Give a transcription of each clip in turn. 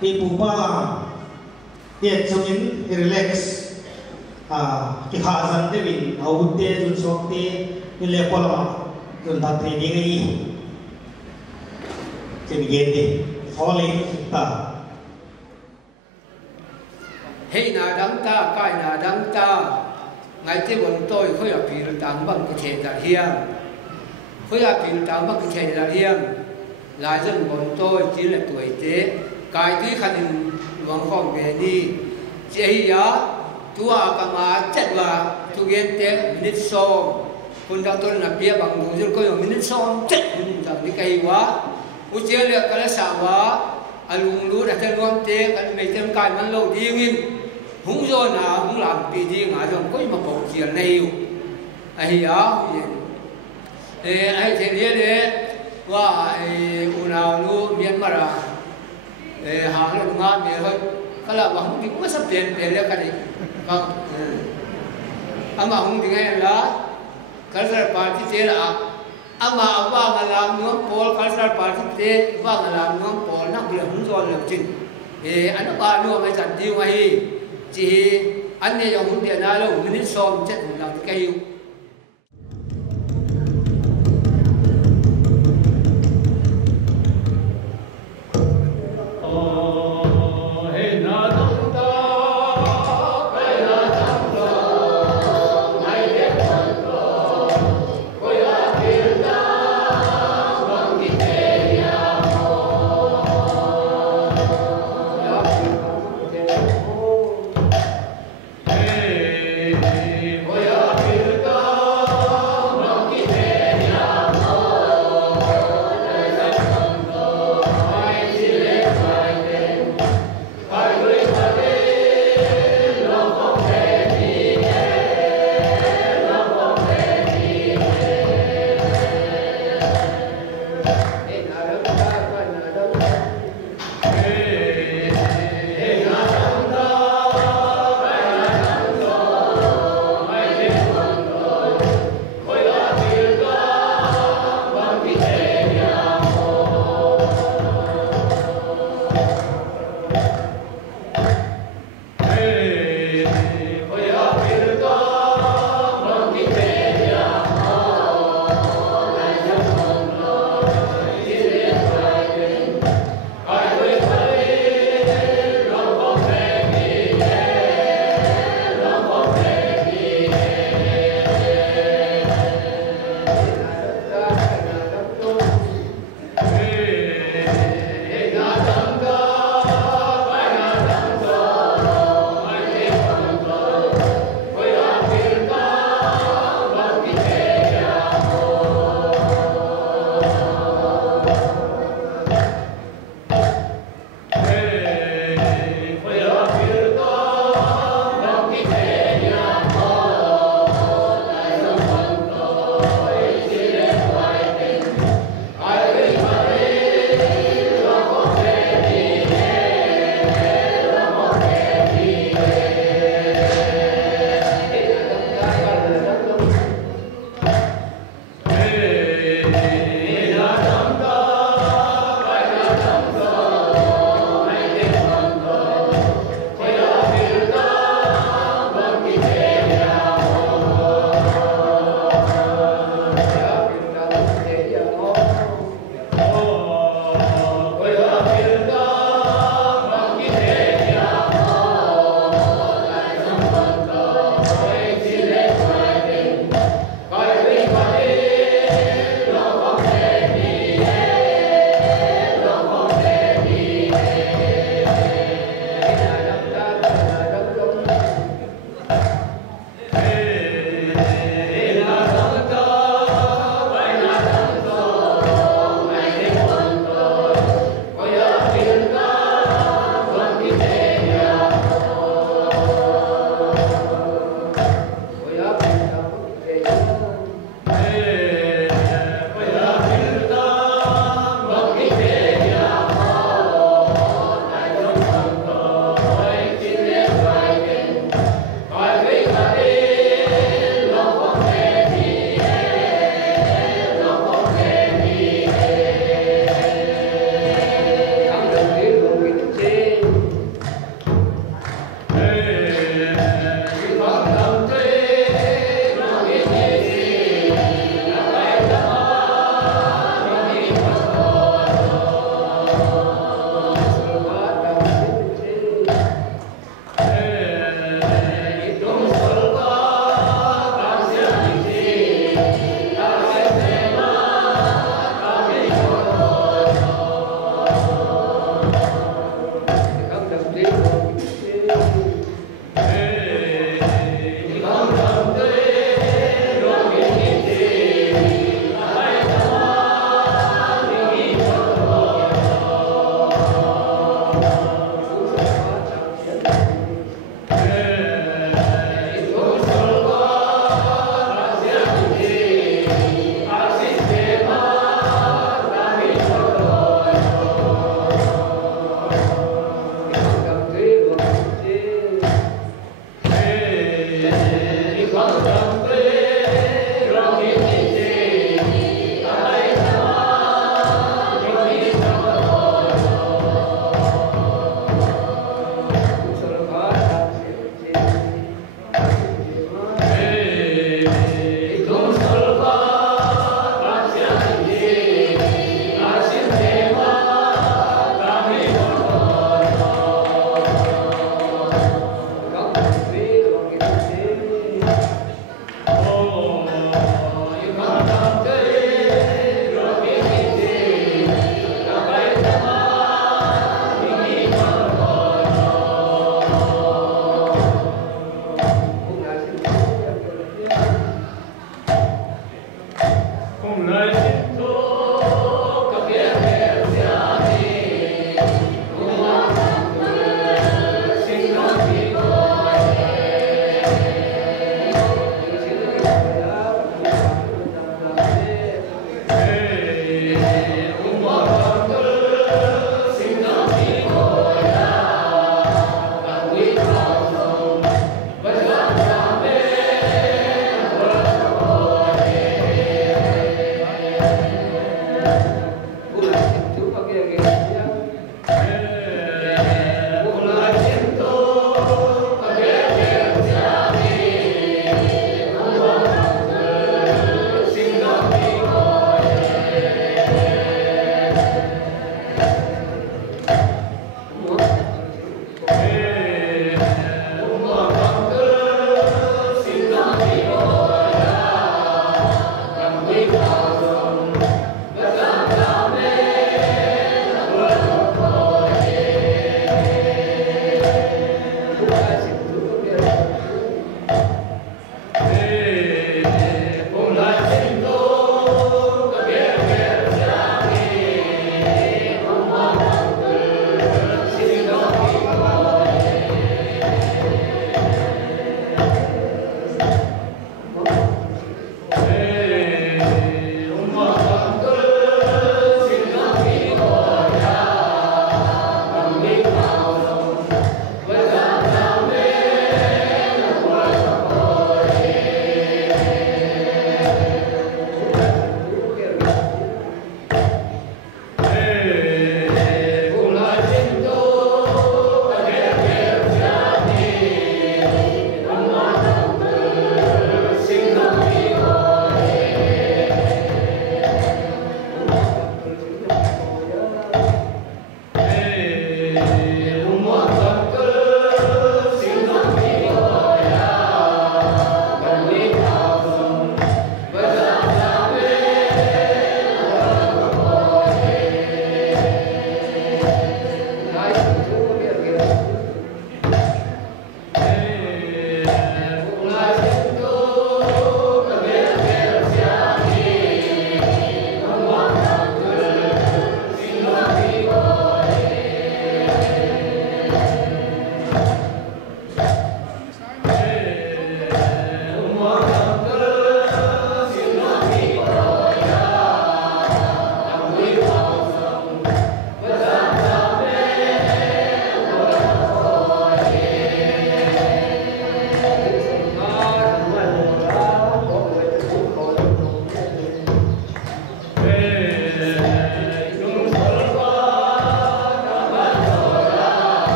thì bù ba tiệt trong những relax cái khả năng để mình hậu tiệt chúng số tiệt như lệ qua là chúng ta thấy những cái trên cái gì falling ta hey na đắng ta cái na đắng ta ngày tí bọn tôi khơi ở phía tàng bằng cái chế là hiền khơi ở phía tàng bằng cái chế là hiền lại dân bọn tôi chỉ là tuổi trẻ cái tí khăn luồng phong về đi chế á tua cả mà chết và tu kiến tế minute soคนเราตัวนักเบียบังดูจนก็ยังมินิซอนเจ็ดมันจากนี้ไกลวะอุจเจริญกันแล้วสาวะอารมณ์รู้แต่เจ้าน้องเจ๊กันไม่เต็มกายมันโลดีงินหงโยนาหงหลานปีดีงาจงก็ยังมาบอกเขียนในอยู่ไอ้ยาไอ้เทียนเนี่ยว่าไอ้อุณาลูเมียนมาราหาเรื่องงานเนี่ยเขาละว่าหงดิ้งไม่สับเปลี่ยนแล้วกันอีกก็อามาหงดิ้งไงล่ะCultural Party tera ama awa ngalam nuang pol Cultural Party te awa ngalam nuang pol nak boleh muncul lecin anu ba nuang ai chan tiu ai chi an ne yang hung dia na lo minit som chat lang kai Voy a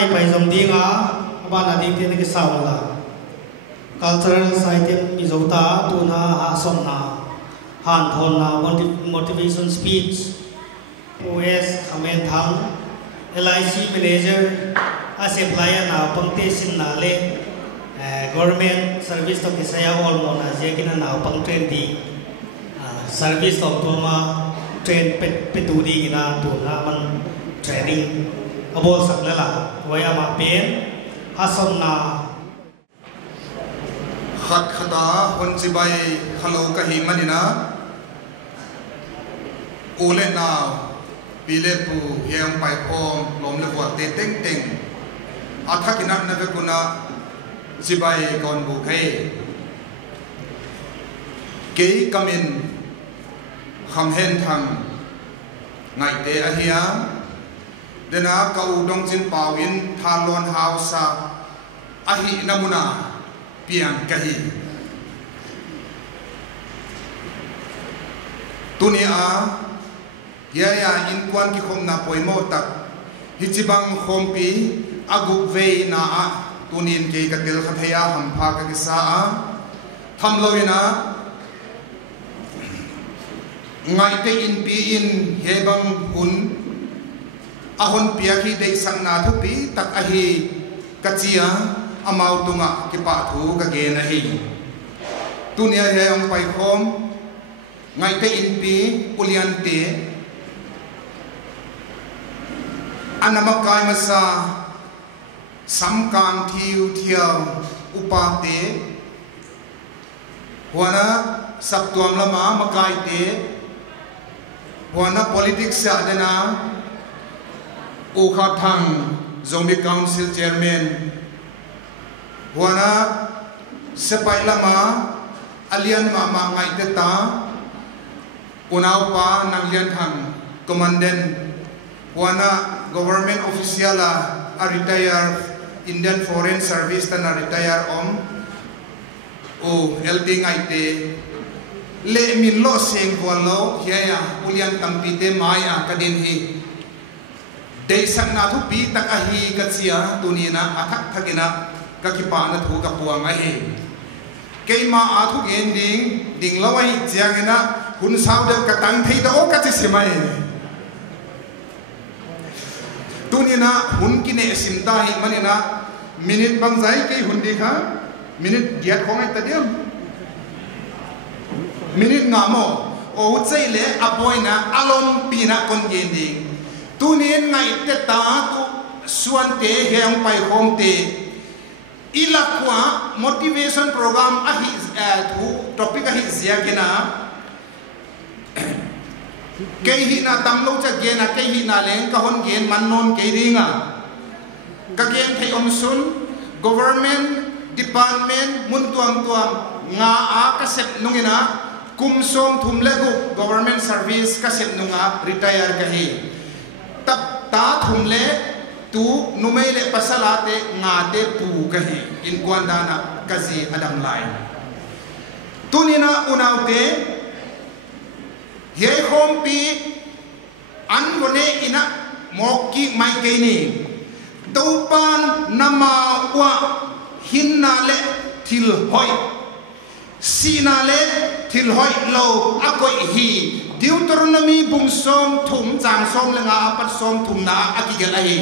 kai pai zom dinga abana ding te ke saula cultural site mizota tuna ha somna han thona motivation speech OS comment thang LIC manager as employer na pangte sin na le government service to kisaya all mona je kina na pang train di service of to ma train pe tu di kina tu na man training abol sak la waya ma pen hasom na khat khata hon chibai khalo ka hi manina ole na pile pu yang pai khom lom le wa te teng teng athakina na ve kuna chibai kon bu khai ke kamin kham hen thang ngai te a hia dena ka u dong chin pawin thalon hausa a hi namuna piang ka hi tunia ya in kwan ki khom na poimo tak hichibang khompi agu ve na a tunin ke ka tel khathaya ham pha ka kisa a thamloina ngai te in pi in hebang hun ahon pia ki dei sang na thu pi tak a hi kachia amau tunga ki pa thu ka ge na hi tunia he ong pai khom ngai te in pi ulian te anamakai masa samkang thiu thiau upate wana saptuam lama makai te wana politics sa dena ukha thang zombie council chairman wana sepai lama alian mama ngai te ta unau pa nanglian thang commandant wana government official a retire Indian Foreign Service ta na retire o elding aite le min lo seng walo ya ulian tampite maya kadin hi dei sang na thu pi tak a hi ka chia tunina athak thakina ka ki pa na thu ka puang a hi keima a thu gen ding lawai chiangena hun sau de ka tang thei da o ka chi semai tunina hun kine simta hi manina minute bang zai ke hun di kha minute giat khong ai ta diam minute ngamo o chei le apoina alom pina kon gen ding tunin ngai te ta tu suan te heang pai khom te ilakwa motivation program a hi thu topic a hi zia kena kei hi na tamlo cha ge na kei hi na leng ka hon gen man non kei ringa ka gen thei om sun government department mun tuam nga a ka sep nungina kum som thum le gu government service ka sep nunga retire ka hi tap ta thum le tu numei le pasalate nga te pu ka hi in kwandana kazi adam lai tunina unaute ye khom pi an gone ina mokki mai ke ni topan nama wa hinna le thil hoi sina le thil hoi lo akoi hi Deuteronomy bungsom thum chang som lenga apat som thum na akigela hi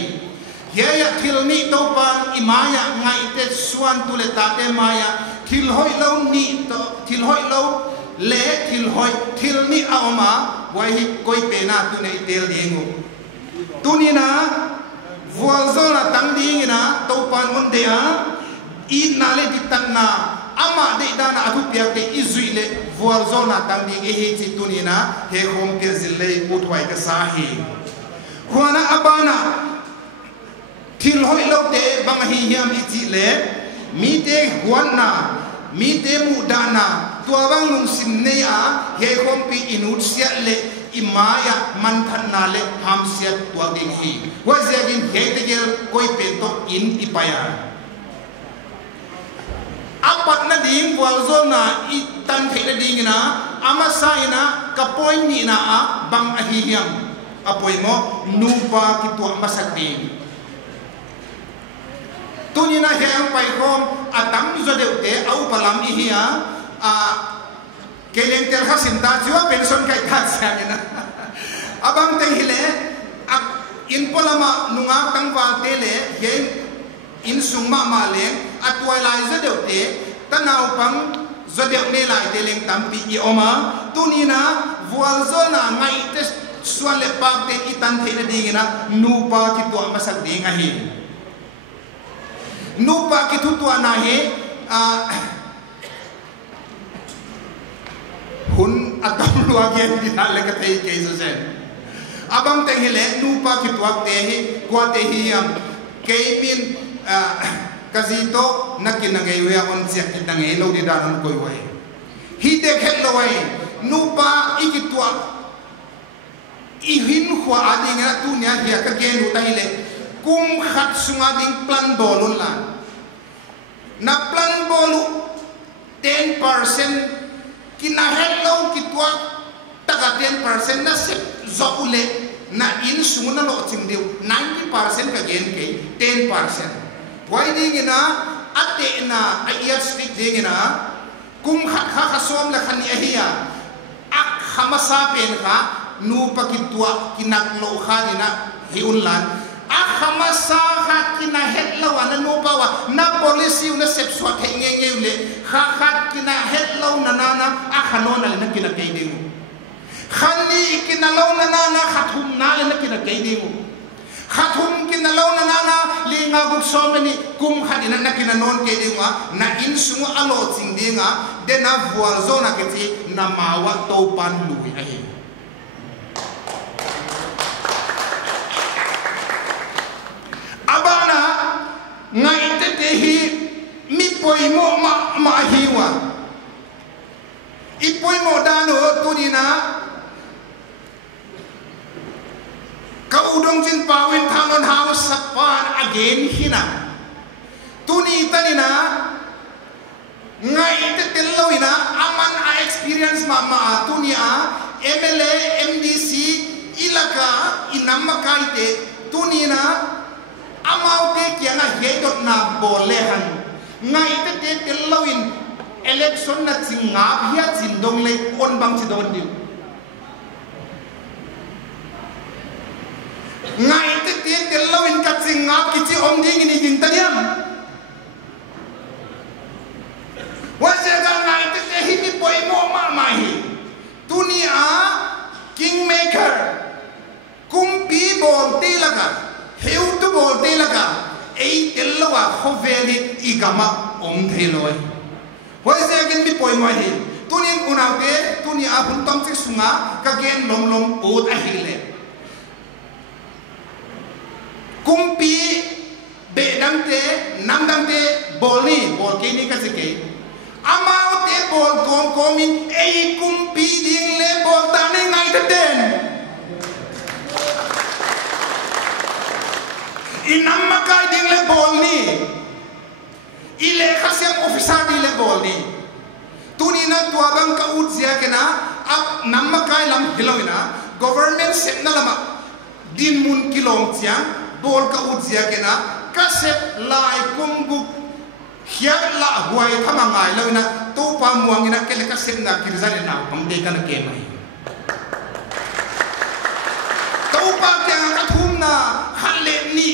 ye ya thil ni topan imaya ngai te suan tule ta te maya thil hoi lo ni to thil hoi lo le thil hoi thil ni aoma wai hi koi pe na tu nei tel dingu tunina vualzona tang dingina topan on dea I na le ditan na ama de dana atu pia te izui le vualzona tang ding e hi chi tunina he hom ke zille utwai ka sahi huana abana thil hoi lo te bang hi hiam I chi le mi te huana mi te mu dana tua bang nung sim ne a he hom pi inut sia le imaya manthan na le ham sia tua ding hi wa zagin he te gel koi pe to in ipaya apat na ding vualzona I tan thei na ding na ama sai na kapoi ni na a bang ahihiam apoi mo nupa ki tua masak ding ni na hiang pai khom atam zo deu te au palam I hi keleng tel khasim ta jua pension kai ta siang na abang teng hile in polama nunga tangwal te le ye in sungma ma leng atwai lai zo deu te tanau pang zo deu ne lai te leng tampi I oma tu ni na vual zo na ngai te suan le pak te itan the na ding na nupa ki to masak ding a hi nupa ki tu na he hun atam lua gen di na le ka te ke so sen abang te hele nupa ki tuak te hi kwa te hi am ke min kazito nakinangay we on siak kitangay lo di danon koy way hi de khet lo way nupa ikitwa ihin khwa ading na tu nya hi ka gen utai le kum khat sunga ding plan bolon la na plan bolu 10% kina hello kitwa taga 10% na sep zo ule na in sunguna lo chingdiu 90% ka gen ke 10% why ding na ate na ayat stick ding na kum kha som la khani ahia ak khamasa pen kha nu pakitwa kinaklo kha dina hiunlan ak khamasa kha kina hetlo na nu pawa na policy na sep swat henge le kha kha kina hetlo na akhano na le na kina kaiding khani kinalaw na khathum na le na kina kaiding khathum kinalaw na linga guk so many kum khadina na kinanon kaidinga na insungu alo chingdinga de na vual zona keti na mawa to pan lui ai abana ngai te hi mi poimo ma hiwa I poimo dano tunina kaudong jin pawin tangon house sapan again hina tuni tanina ngai te telloina aman a experience ma tuni MLA MDC ilaka inamakaite tunina amaute kiana hedot na bolehan ngai te telloin election na chingap hia chindong le on bang chidon diu ngai te telloin ka chingap ki chi om ding ni jing taniam wase ga ngai te hi mi poimo ma hi tuni kingmaker kumpi bol te laga heu tu bol te laga ei tellowa khoveli igama om theloi wase again mi poimo hi tunin unaute tuni hun tom chi sunga ka gen lom ut a hile kumpi bedangte namdangte bolni bol ke ni ka sike amau te bol komin ei kumpi ding le bol tane ngai te den inamakai ding le bol ni ile khasiam officer di le bol ni tuni na tuabang ka utzia kena ap namakai lam hiloina government set na lama din mun kilom chiang bol ka utzia kena kasep lai kumbu hiat la huai thamangai loina to pa muangina kele kasep na kirzane na pangde kana ke mai to pa kyang ka thum na halle ni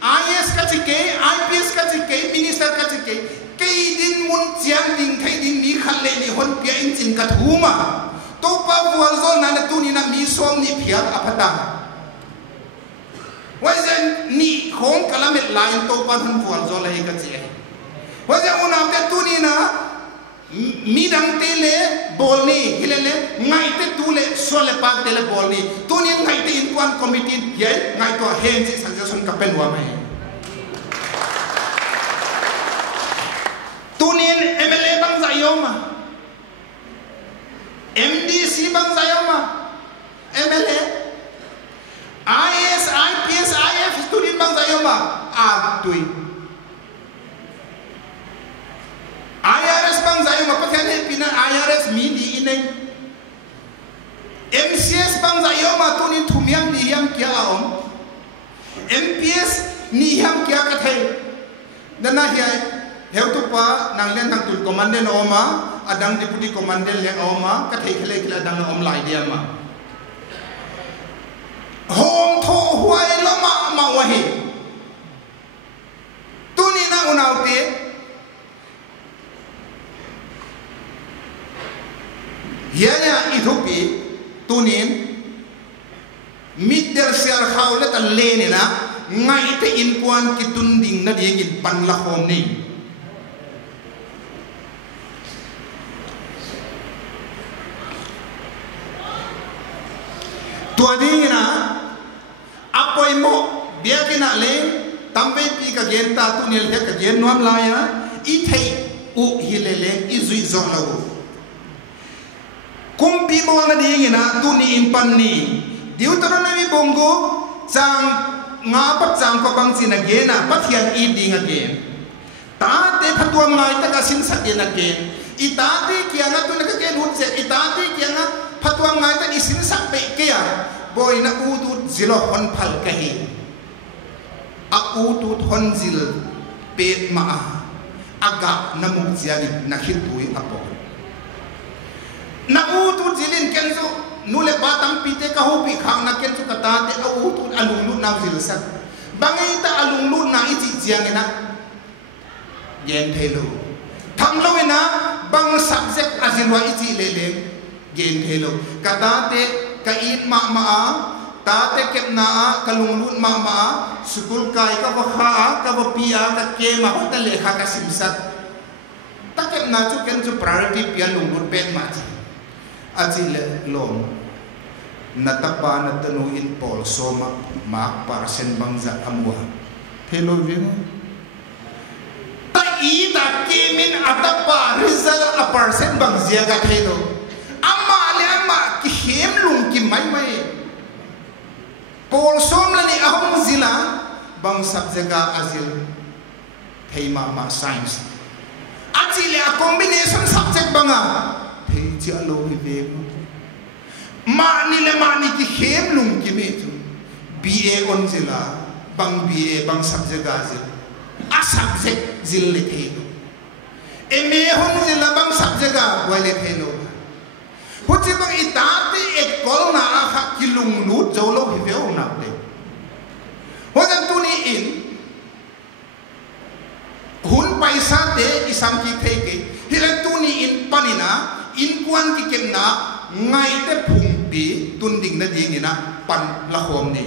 IS ka chike IPS ka chike minister ka chike kei din mun chiang ding thai din ni khalle ni hon pia in chin ka thuma to pa bual zo na tu ni na mi som ni phia apata wazen ni khong kalamet lain to pa thun bual zo lai ka che wazen una te tu ni na mi dang tele bolni hilele ngai te tule sole pak tele bolni tu ni ngai te in kwan committee ye ngai to hen si suggestion ka penwa mai tunin MLA bang zayoma MDC bang zayoma MLA IS IPS IF tunin bang zayoma atui IRS bang zayoma patene pina IRS mi di ineng MCS bang zayoma tunin thumiam ni yam kya om MPS ni yam kya kathai dana hiai heu tu pa nang len nang tul commandant oma adang deputy commandant le oma ka thei khele khila dang om lai dia ma hom tho huai lama ma wahi tuni na unauti hiaya ithupi tunin mid der siar khawle ta le ni na ngai te in kwan ki tun ding na ding in pan la hom ni tua ding na apoi mo dia kina le tambe pi ka gen ta tu nil he ka gen nuam la ya I thei u hi le le I zui zo la u kum pi mo na ding na tu ni in pan ni Deuteronomy bongo chang nga pat chang ko bang chin again na pathian I ding again ta te phatwa ngai ta ka sin sat in again I ta te kia nga tu na ka gen hut se I ta te kia nga phatwa ngai ta I sin sak pe kia boy na u tu zilo hon phal ka hi a u tu hon zil pe ma aga na mu jiagi na hit bui apo na u tu zilin kenzo nule batam pite ka hobi khang na kenzo kata te a u tu alung lu na zil sat bangai ta alung lu na I chi jiang na gen thelo tham lo na bang subject azilwa I chi le le gen thelo kata te ka it ma ma ta te kep na ka lunglut ma ma sukul kai ka ba kha ka ba pia ka ke ma ta le kha ka simsat ta kep na chu ken chu priority pia lunglut pen ma chi achi le lom na ta pa na tanu in pol soma ma parsen bangza amwa thelo vin ta I ta ke min atapa result a percent bangzia ga thelo amma le amma ki hem lung ki mai mai Paul som la ni ahom zila bang subject azil thei ma science achi le a combination subject banga thei chi alo hi ve ma ni ki hem lung ki me chu BA on zila bang BA bang subject azil a subject zil le thei MA hon zila bang subject wa le thei lo Huchi bang itati ekol na akha kilung lut jolo hi veo na te Hojan tuni in hun paisa te isam ki theke hilan tuni in panina in kwan ki kemna ngai te phung pi tunding na ding ina pan la khom ni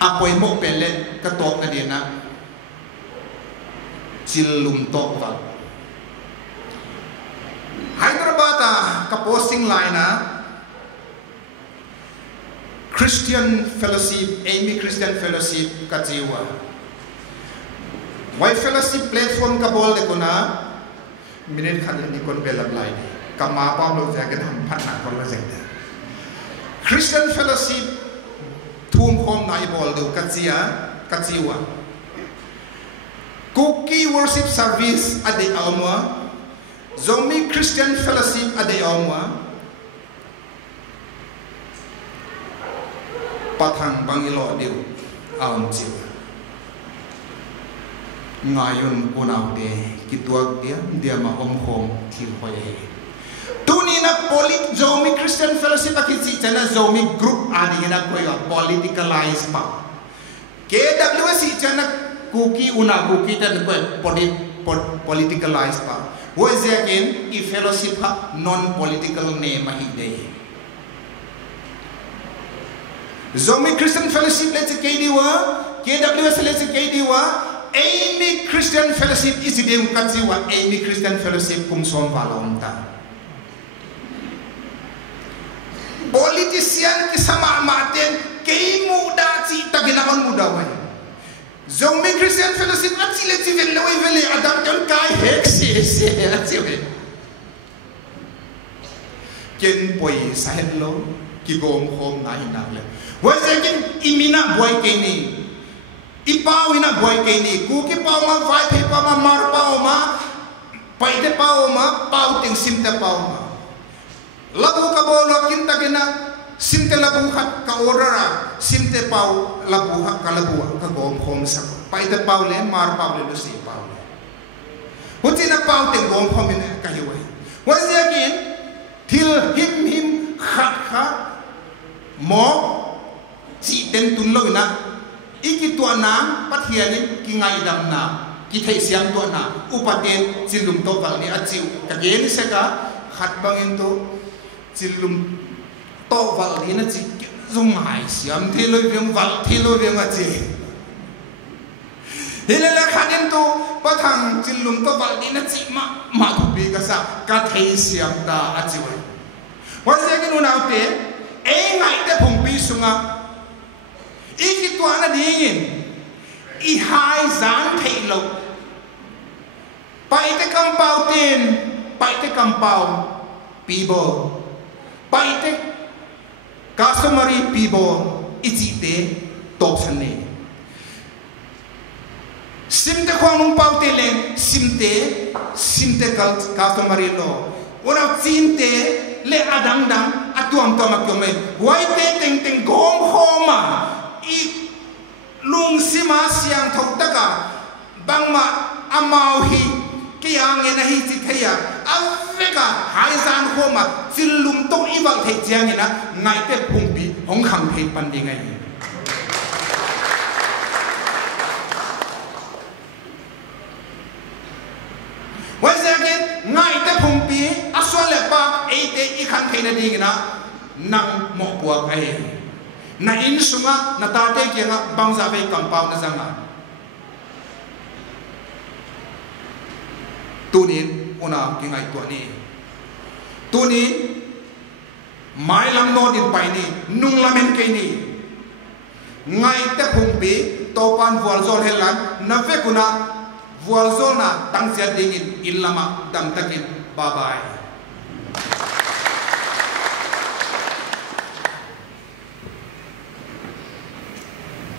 apoi mo pele ka tok na dina Silum tok val Hyderabad ka posting line Christian Fellowship Amy Christian Fellowship ka jiwa Why Fellowship platform ka bol de kuna minute khan ni kon belam line ka ma pa lo ja ga ham phat na kon la jek Christian Fellowship thum khom nai bol de ka jiwa Cookie worship service at the Alma, Zomi Christian Fellowship at the Alma, Patang Bangilo Diu, Auntie Ngayon Unau de Kituak dia ma home Kilhoye. Tunina Zomi Christian Fellowship akitsi chana Zomi group adina koya politicalized pa. KWC chana Cookie una cookie tan ko politicalized pa wo is again I fellowship ha non political name hi dei Zomi Christian Fellowship let's KD wa KWS let's KD wa Amy Christian Fellowship is the katsi wa Amy Christian Fellowship kum som valonta politician ki sama maten kay muda si taginaon muda wa Zomi Christian Fellowship atile tivel lawai vele adam kan kai heksi atile ken poi sahello ki gom khom na hinale wa zekin imina boy keni ipaw ina boy keni ku ki paw ma vai pe pa ma mar paw ma pai te paw ting sim te paw ma labu ka bolo kin tagina simte labu khat ka orara simte pau labu khat ka labu ka gom khom sak pai te pau le mar pau le si pau le hutina pau te gom khom in ka hiwai was again til him khat kha mo chi den tun lo na iki tua na pathiani ki ngai dam na ki thei siam tua na upaten chilum to wal ni achiu ka gen se ka khat bangin to chilum to wal ni na chi zung hai siam thi loi viang wal thi loi viang a chi hele la khanin to pathang chilum to wal ni na chi ma thu bi ka sa ka thei siam ta achiu wa se ki nu na te e ngai te phung pi sunga iki tua na dingin i hai zan thei lo pai te kampau tin pai te kampau pibo pai te customary pibo ichi te top sane sim te khong nung pau te leng sim te customary lo ora chin te le adang dang atuam to mak yome wai te teng gom homa i lung sima siang thok taka bangma amau hi kiang ena hi chi theya aveka haizan homa chilum to iwal thei chiang ena ngai te phungpi hong khang thei pan ding ai wai again ngai te phungpi aswale pa ate I khan thei na ding na nang mo puak ai na in sunga na tate kianga bangza ve kampau na zanga tunin una kingai to ni tunin mai lam no din pai ni nung lamen ke ni ngai te phumpi topan vual zol helan na ve kuna vual zol na tangsia dingin illama dam takin bye bye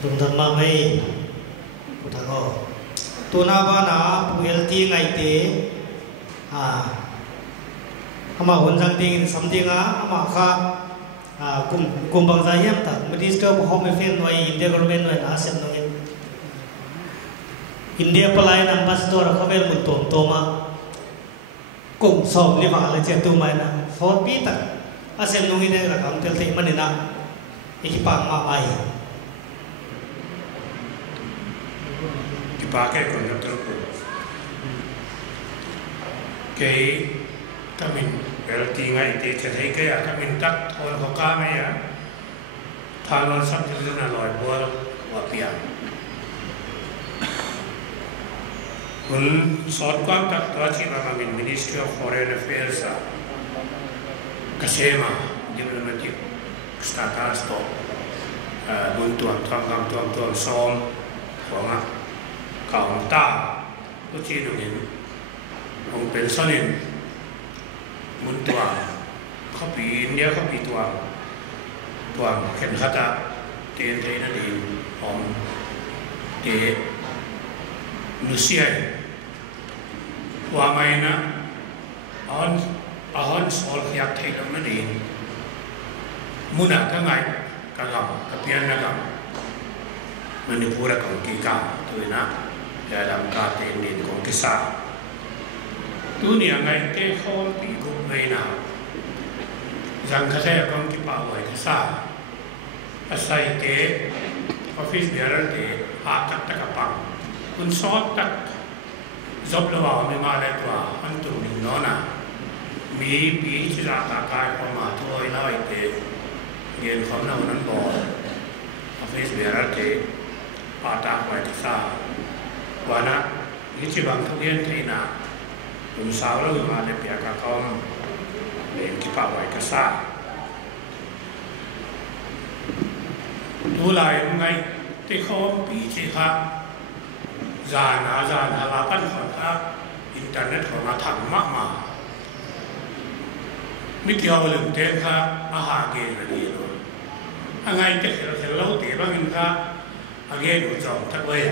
tung thân mà mày của thằng họ tu na ba na pungel ti ngai te ama hon jang ting something ama kha kum bang za yam ta minister of home affairs noi India government noi na sem noi India palai ambassador khavel mut tom toma kum som li ba la che tu mai na for pi ta asem noi ne ra kam tel thei manina ikipang ma ai pakai konduktor ke kami LT ngai te chai ke ya kami tak on hoka me ya thalon sam tu na loi bol wa pia un sort kam tak ta chi na min Ministry of Foreign Affairs kasema diplomatic status to bun tuam tuam som konga kaum ta ko chi du hin ong pen sonin mun tua kopi India kopi tua ken khata ten thei na din om te lucia wa mai na on sol khyak thei lam na din muna ka ngai ka gam ka pian na gam Manipura kong kika tu na dalam kata ini kong kisah dunia ngai te khol pi gu mai na jang kha saya kong ki pa wai kisah asai te office bearer te ha tak tak pang kun sot tak job lawa me ma le twa an tu ni no na mi pi chira ta kai ko ma thoi lai te yen khom na nan bo office bearer te pada wai kisah wana ini bang tulian tina unsau lo ma le pia ka kom len ki pa wai kisah tu lai ngai te khom pi chi kha zan hala pan khon kha internet khon ma thang ma ma mi kyo le te kha a ha ge na ni lo angai te lo te bang in kha again ko chong thak wei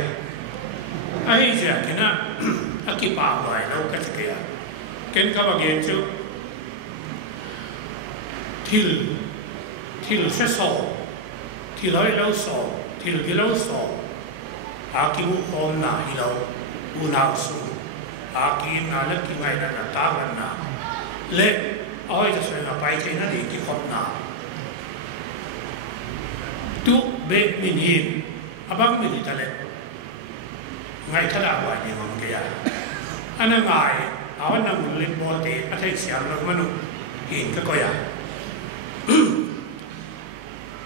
ai ja kina akipa wai lo ka chike ken ka again chu thil ที่เราเสาที่เราเล่าสอบที่เราเล่าสอบอากิมุขอมนาที่เราอุณาสูอากิมนาเล็กที่ไงนั่นตากันนาเล็กเอาไว้จะสวยงามไปที่นั่นเองที่ขอบนาตุเบกมินหินอาบังมินทะเลไงทลาวันยังงเกียอันนั้นไงเอาวันนั้นมันเล่นบอลเตะอะไรเสียงเราไม่รู้หินก็ยัง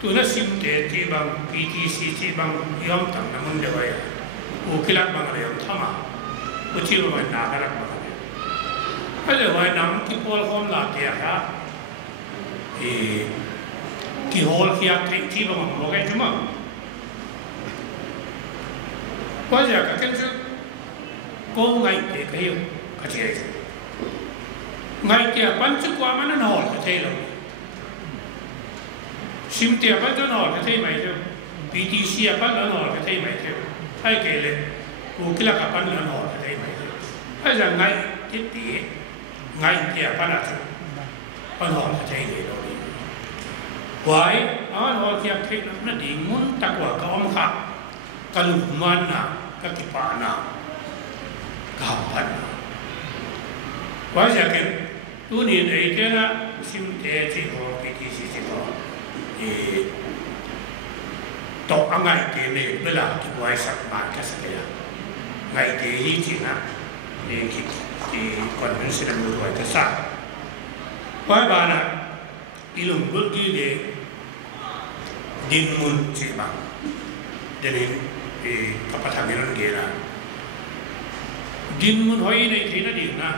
ตัวนั้นซิมเตะที่บาง PTC ที่บางยอมตั้งน้ำมันเดียวกันโอเคลักบางอะไรยอมทำมาอุจิโร่มันน่ารักมากเลยอะไรวะน้ำที่พอลเขาหน้าเตี้ยครับที่ฮอลที่อยากที่บางมันบอกไอ้จุ๊มั้งว่าจะกันจะโกงไงเด็กเขาเขาเชื่อไงเตี้ยปัญจุกว่ามันนั่นฮอลเขาเชื่อซิมเตียปัจจุบันก็ใช่ไหมเจ้า PTC ปัจจุบันก็ใช่ไหมเจ้าใช่เกลือกูคิดว่าปัจจุบันก็ใช่ไหมเจ้าถ้าจะไงที่ตีไงเตียปัจจุบันปัจจุบันก็ใช่เลยเราดีไว้เอาเราเทียบเทียบนั่นดีมุนตะกว่าก็อมขับกลุ่มมันนะก็ติปานะกับพันไว้จะเก็บตัวนี้ไอ้เจ้านะซิมเตียที่เขา PTC ที่เขาตกอะไรเกณฑ์เนี่ยเวลาที่ไว้สักบาทแค่สักอย่างไงเกณฑ์ที่จริงนะนี่ที่คนเป็นศิลปินด้วยจะทราบว่าบ้านน่ะอีหลุมรุ่นที่เด็กดินมุนจีบังเดี๋ยวนี้กับประธานมิรันเกล้าดินมุนหอยในที่นั่นเองนะ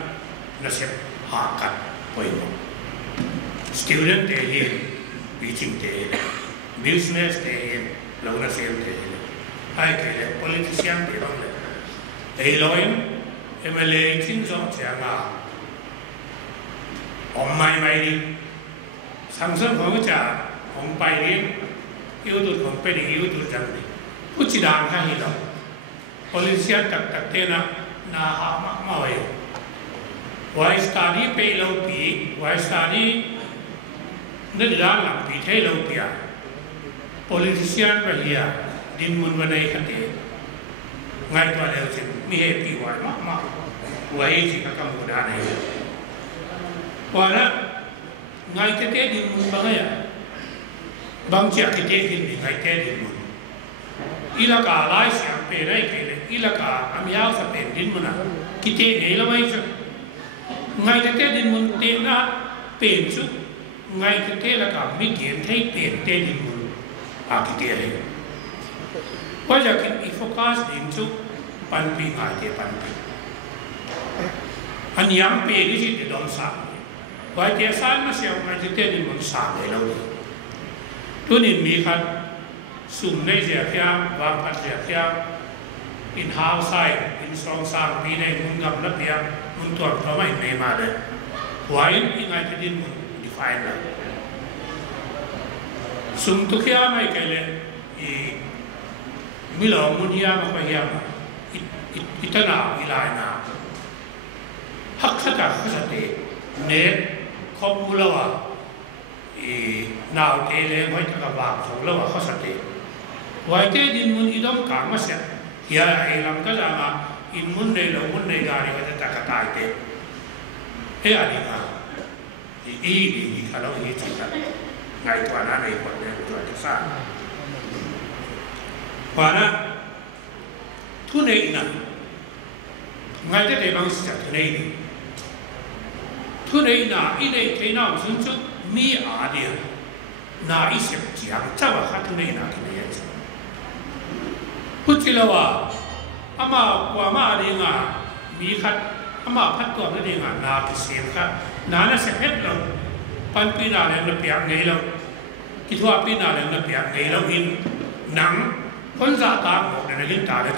นั่นเสียหากันไปหมดสตูเดนต์เองTeaching day, business day, launa same day. I can politician day on the Aloin, MLA, things of Changa. On my mighty Samson Hoja, on Pine, you do company, you do Jambi. Put it down, Kahilo. Politician Tatena, Naha Maui. Why study pay low P? Why study? นั่นด้านหลังปีเทโลเปีย politician ไปเฮียดินมุนวันในขันเตไงตัวเดียวสิมีเหตุที่ไว้มากไว้ที่ข้ากังวลด้านไหนว่านะไงเตะดินมุนบางอย่างบางจากเตะดินไงเตะดินมุนอีลักาไล่เสียงเปย์ได้เกลอีลักาอเมียเอาสเปนดินมุนอ่ะกิเตะไงละไม่ใช่ไงเตะดินมุนเตะนะเป็นชุดไงที่เทละกับไม่เกี่ยนให้เปลี่ยนเตดินมุนอาคิเตเลยว่าจะคิดอีโฟกัสดินชุปันปีหายเตปันปีอันยังเปลี่ยนที่จะโดนสั่งว่าเตะสั่งมาเสียงไงที่เตดินมุนสั่งเลยเราดิตัวนี้มีครับสุ่มในเสียเพียงวางพัดเสียเพียงอินฮาวไซด์อินสองสามปีในมุนกับนักเรียนมุนตัวเขาไม่มาเลยไว้ยังไงที่ดินมุนfine lah. Sumtu kaya mai kaya mila munia makaya itana ilana hak sata khasate ne khomulawa naw tele hoi taka ba tholawa khasate waite din mun idam ka ma sia ya elam ka jama in mun ne lo mun ne gari ka ta ka tai te he ani kaอีเขาเราอีจริงกันไงตัวนั้นในคนเนี่ยตัวที่สร้างว่านะทุนเองนะไงจะได้บางสิ่งทุนเองทุนเองนะอีเนี่ยที่น่าสนใจมีอะไรน่าอีเสียจางเจ้าว่าทุนเองนะที่นี่ยังพูดทีละว่าอามาว่ามาเองอ่ะมีขัดอามาพัดตัวนั่นเองอ่ะน่าพิเศษครับนานาเสพเราปันปีนาเลยนับเปียกไงเราคิดว่าปีนาเลยนับเปียกไงเราอินหนังคนซาตาบอกในเรื่องตาเลย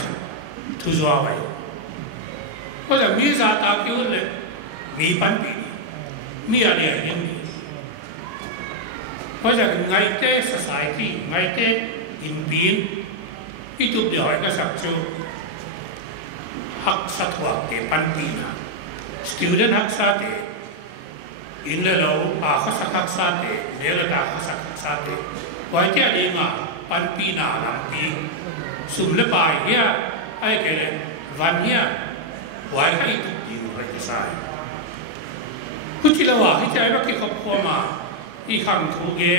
ทุจริตไว้เพราะฉะนั้นมีซาตาคิดว่าเลยมีปันปีมีอะไรอย่างนี้เพราะฉะนั้นไงเต้ society ไงเต้อินบีนที่ทุกเดียวก็สักชูฮักสัตว์ว่าเตปันปีนา student ฮักสัตว์ in le lo a khasakak sa te le la ta khasakak sa te wai te ali nga pan pi na lam pi sum le pai ya ai ke le van ya wai hai tu di no hai ke sai ku chi la wa hi chai ba ki khop kho ma i kham thu ge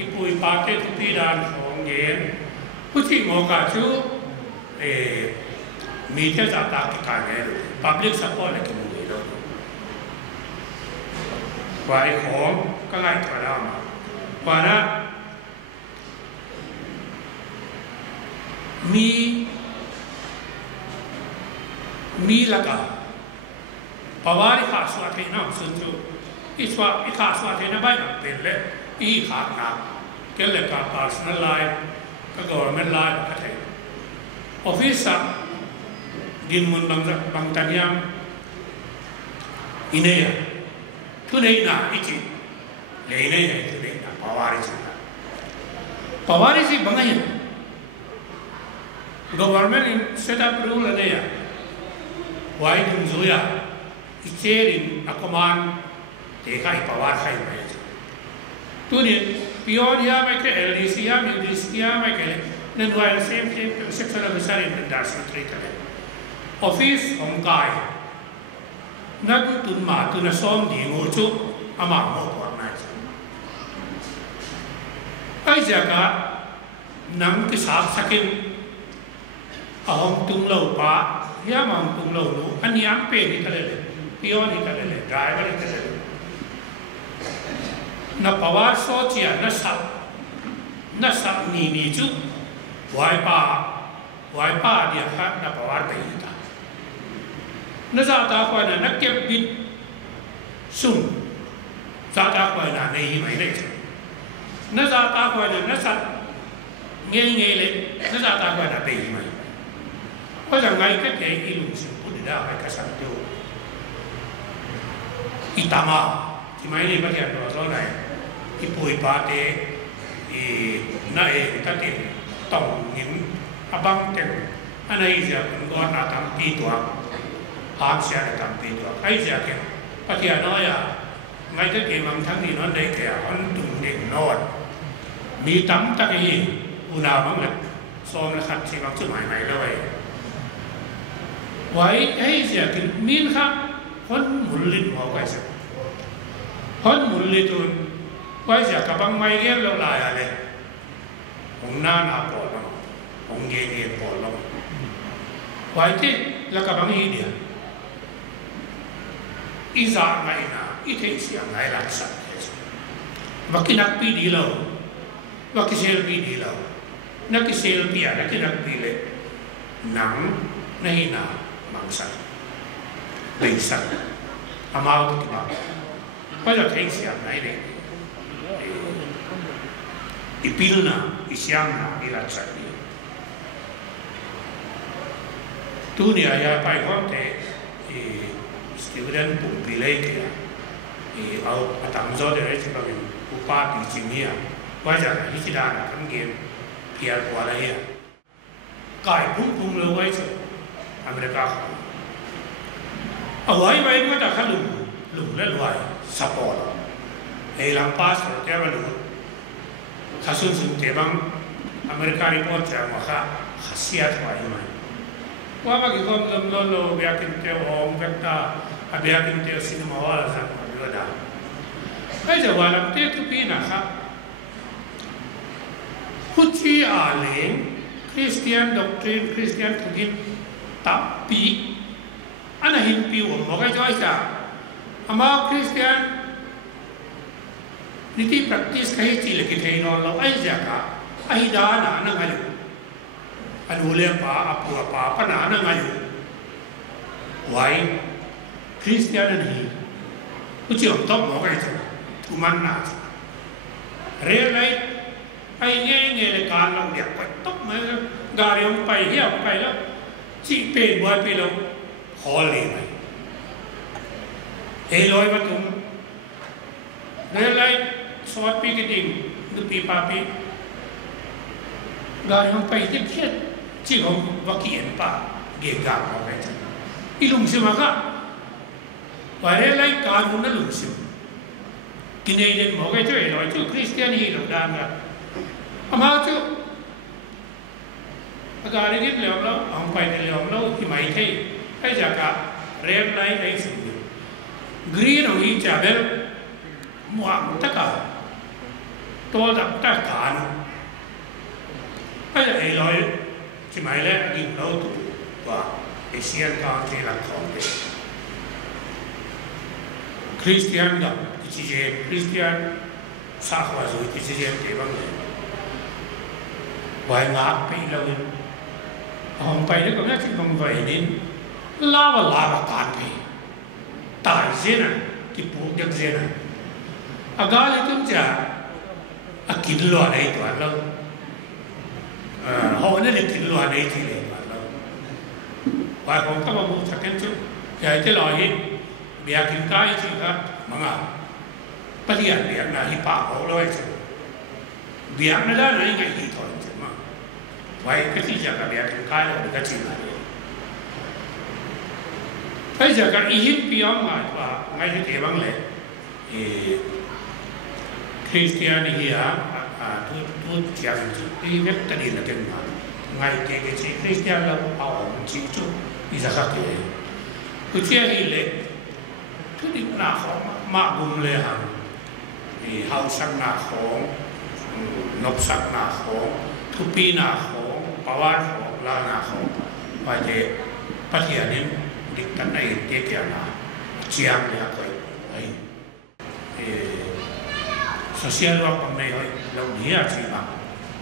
i pui pa te tu pi dan khong ge ku chi ngo ka chuมีเทศกาลที่การเงิน public support ในกลุ่มนี้ด้วยฝ่ายของก็ง่ายกว่าเราฝ่ายนั้นมีละกันปวาริขาสวัสดิ์น้ำสุนทรอีสวะอีขาสวัสดิ์น้ำใบหนักเป็นเลยอีขาหนักเกี่ยวกับ personal life กับ government life ก็ได้ office din mun bang tanyam ineya tunai na iki le ineya tunai na pawarisi bangayan government in set up rule aneya wai dun zuya icherin akoman te kai pawar khai mai tunin pion ya mai ke LDC ya MDC ya mai ke nen wai same sexual officer in industrial treatment office ของกายนักตุนมาตุนซ้อมดีงูจุอามาโมกว่าไงไอ้เจ้าก็นังกิสาสักินเอาตุงเหล่าป้าเฮียมังตุงเหล่าหนูอันนี้อันเป็นนี่กันเลยพิโอนี่กันเลยดรายเวอร์นี่กันเลยนับประวัติโซเชียลนับสับนี่จุไว้ป้าเดียวครับนับประวัติไปอีกนักศึกษาคนนั้นนักเก็บบิดสุ่มศึกษาคนนั้นในไม่ได้นักศึกษาคนนั้นนักศึกษาเงี้ยเลยนักศึกษาคนนั้นไปไม่เพราะอย่างไรก็แค่อิลุงสิ่งพูดได้ไปกษัตริย์ดูอิตามาที่ไม่ได้ประเทศเราเท่าไหร่ที่ปุยปาเตนั่นเองก็ติดต้องหินบังเต็มอันนี้จะเป็นก้อนอาตามปีตัวอาเซียนทำปีตัวไอ้เจ้าเก่งประเทศน้อยไม่ได้เก่งบางทั้งนี้นั่นได้แก่อันตุ่มเด่นนอดมีตั้มตะกี้อุณาบังเลยซ้อมและขัดที่บางจุดหมายเลยไว้ไอ้เจ้าเก่งมีนครับคนหมุนลิ้นหัวไว้สิคนหมุนลิ้นตุนไว้เจ้ากับบางไม่เรียนเราลายอะไรองหน้าปอดลงองเงี้ยปอดลงไว้ที่แล้วกับบางอีเดียอีสานไม่นะอีเทเสียงไหนหลักสัตว์ว่ากินักปีดีเราว่ากิเซลปีดีเรานักกิเซลปีอะไรกินักปีเลยหนังในหนามังสัตว์เลยสัตว์อามาตุกิบาเพราะเราเทเสียงไหนเลยอีพิลนะอีเสียงนะอีหลักสัตว์ตัวนี้อยากไปห้องแต่student ปุ่มปีเล็กเอาตั้งโจทย์อะไรที่เราเป็นอุปาปีจริงเนี่ยว่าจะฮิตดานะทั้งเกมเพียร์กว่าอะไรเนี่ยกายพุ่งเลยไว้สุดอเมริกาเอาไว้ว่าจะขัดลุงและรวยสปอร์ตไอ้หลังพาสแกว่าลุงข้าสุนเทบังอเมริกาญี่ปุ่นจะมาข้าเสียถวายไหมว่าบางคนเราเบียกินเที่ยวห้องเวกตาเบียกินเที่ยวซีนีมาว่าสักคนเดียวได้ไม่จะว่าลำเที่ยวทุกปีนะครับผู้ที่อ่านเลี้ยงคริสเตียนด็อกทรีนคริสเตียนทุกินตับปีอันนั้นหินปีวบอกให้ช่วยจ้าอามาคริสเตียนนี่ที่ practice ใครที่เล็กที่นอนเราไอ้เจ้าค่ะไอ้ดานะนั่งไงอันนู้นเลี้ยงป่าอับปัวป่าปัญหานั่งไงไว้คริสเตียนนี่ผู้ที่ต้องบอกให้จ้าทุมันน่าเรียนไรไอ้เงี้ยการเราเด็กไปต้องมาการยงไปเหี้ยไปแล้วจีเป็นบัวไปแล้วขอเลยไหมเฮลอยมาถึงเรียนไรสวัสดีกันดิงดูปีป้าปีการยงไปที่เพี้ยนที่ของวักเกียนป่าเกี่ยงกับอะไรจ้ะอีลุงซิมาค่ะว่าเรียนไรการมุนนั่นลุงซิม กินเองหมอแกช่วยหน่อยช่วยคริสเตียนฮีหลงดังอ่ะมาช่วยอาการนี้เลี้ยงแล้วเอาไปเลี้ยงแล้วที่ไม่ใช่ให้จากการเรียนไรไอ้สิ่งนี้กรีนเอาอีจ่าเบลมัวตะกาตัวดับตะการให้ไอ้ลอยที่ไม่เล่นกินแล้วว่าเอเชียนการที่หลักของเด็กคริสเตียนกับอิจเจคริสเตียนสาขาสุดอิจเจนเก็บบ้างเลยวัยงาไปแล้วห้องไปแล้วก็ไม่ใช่ห้องไปนี่ลาวตานไปตายเสียนะที่ปลูกเด็กเสียนะอากาศที่จะกินล้วนไอ้ตัวเราห้องนั้นกินล้วนไอ้ที่เลยตัวเราวัยของก็มาบุกสักแค่ชุดใหญ่ที่ลอยเบียกินไก่จริงครับมั้งอ่ะปฏิญาณเบียนะฮิปาเขาเลยสิเบียไม่ได้ไหนไงฮิตอนใช่ไหมไว้ก็ที่จะกับเบียกินไก่เราก็จริงอะไรไอ้จากการอีฮิปต์ยอมมาว่าไงที่เกี่ยงเลยคริสเตียนนี่ฮะทุกเจ้าจุดที่เว็บตัดดินแล้วกันมาไงเกี่ยงที่คริสเตียนเราเอาจริงจุดอิสระเกี่ยงคือเชื่อที่เลยทุกที่หน้าของมาบุมเลยฮะเฮาสักหน้าของนบสักหน้าของทุปีหน้าของปวารของลาหน้าของว่าจะปฏิญาณนี้ดิกันในเกี่ยวกับเชียงเนี่ยก็ไอ้โซเชียลว่าคนในเราเนี่ยสิครับ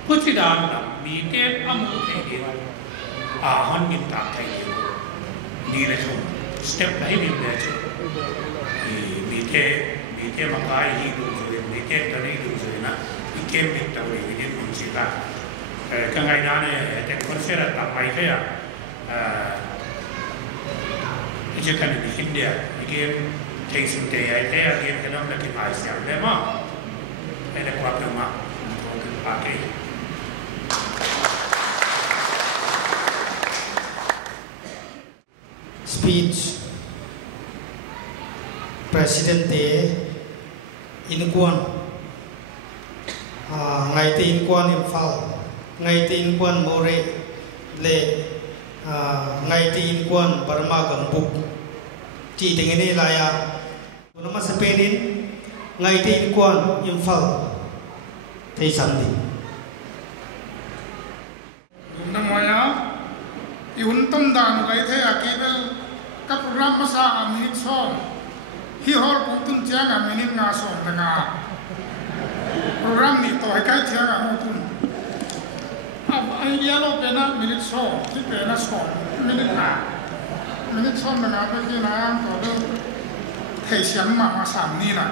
ผู้ที่ดำนะมีเต้อมุขเดียวฮันมินตาไทยเดียวนี่เลยทุกสเต็ปไหนมีเลยทุกมีเต้มาขายฮีดูเลยมีเต้ตอนนี้ดูเลยนะมีเกมเป็นตัวเองนี่มันสิครับกันไงนะเนี่ยแต่คนเสียระดับไปแค่จะกันในอินเดียเกมเทคนิคแต่ไอ้เกมขนมนักกีฬาเสียงได้มากไอ้เด็กว่าเป็นมากเขาคือปากเอง speech President in Quan ngày tin Quan Imphal ngày tin Quan More le ngày tin Quan Burma Gambuk chỉ tiếng này là ya nó mà seperin ngày tin Quan Imphal thấy sao đi năm ngoái á yun tâm đàn lấy thế à cái các program masa aminit son hi hol cũng tun chiang aminit nga son là nga program này tôi cái chiang à tun idea lo pena minit son thì pena son minit son là nga cái gì na tôi đâu thấy xiang mà sắm ni na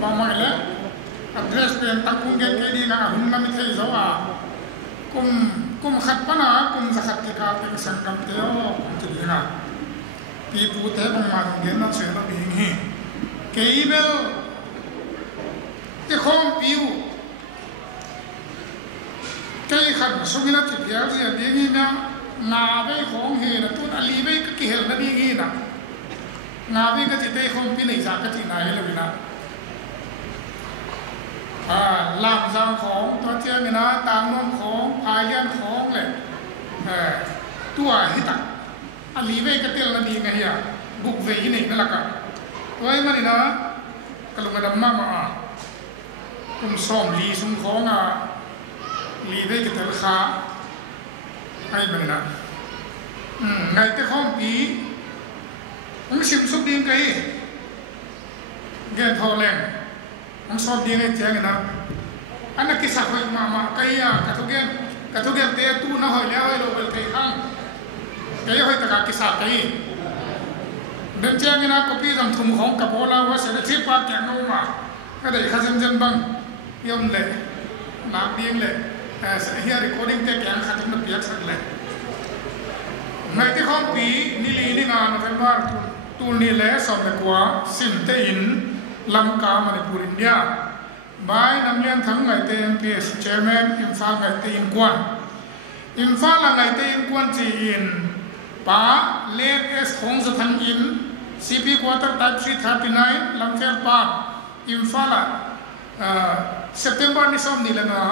mà mai lẽ address pen takung cái đi na hun nami thấy rõ à kum khat pana kum zakhat ke ka te sangam te o ti na pi pu te bang ma gen na se na bi hi ke bel te khom piu ke khat sumina ti pya ji bi hi na ve khong he na tun ali ve ka ki hel na bi hi na ve ka ti te khom pi nei za ka ti na he le bi na làm giang khóngตัวเจ้ามีนะตามน้องขงพายเลี้ยนขงเลยตัวหิตักอันลีเวกเตลนั่นดีไงเฮียบุกเวยินี่นั่นแหละกันตัวไอ้มันนี่นะกลุ่มกระดมมากมากลุ่มซ้อมลีสุ่มขงลีเวกเตลขาไอ้มันนี่นะไงแต่ข้องปีมันชิมสุกดีไงเงินทอแรงมันสอบดีไงเจ้าเนี่ยนะอันนั้นกิจสักหอยมาใครกระทุกเกนเตะตู้น่าหอยแล้วหอยโรเบิร์ตใครข้างใครหอยตะการกิจสักใครเดินเจ้าเนี่ยนะก็พี่ทำถุงของกับโบราณว่าเสด็จที่ปากแกงโนมาก็ได้ข้าศึกจันบังย่อมเลยหนักดีเลยเฮียรีคอร์ดิ้งแต่แกงข้าศึกนับเปียกสักเลยในที่ข้องปีนี่ลีนี่งานเป็นว่าตูนี่แหละสอบเด็กว่าสินเตอินลำกามในปูรินเดียบายนำเลี้ยงทั้งไงเตยพีเอสเชมนอินฟาไงเตยกวนอินฟาละไงเตยกวนจีอินป้าเลกเอสของสถานอินซีพีควอเตอร์ไทป์339ลำเฟลป้า อิมฟาละเซปเทมเบอร์นี่ส่งนี่ละนะ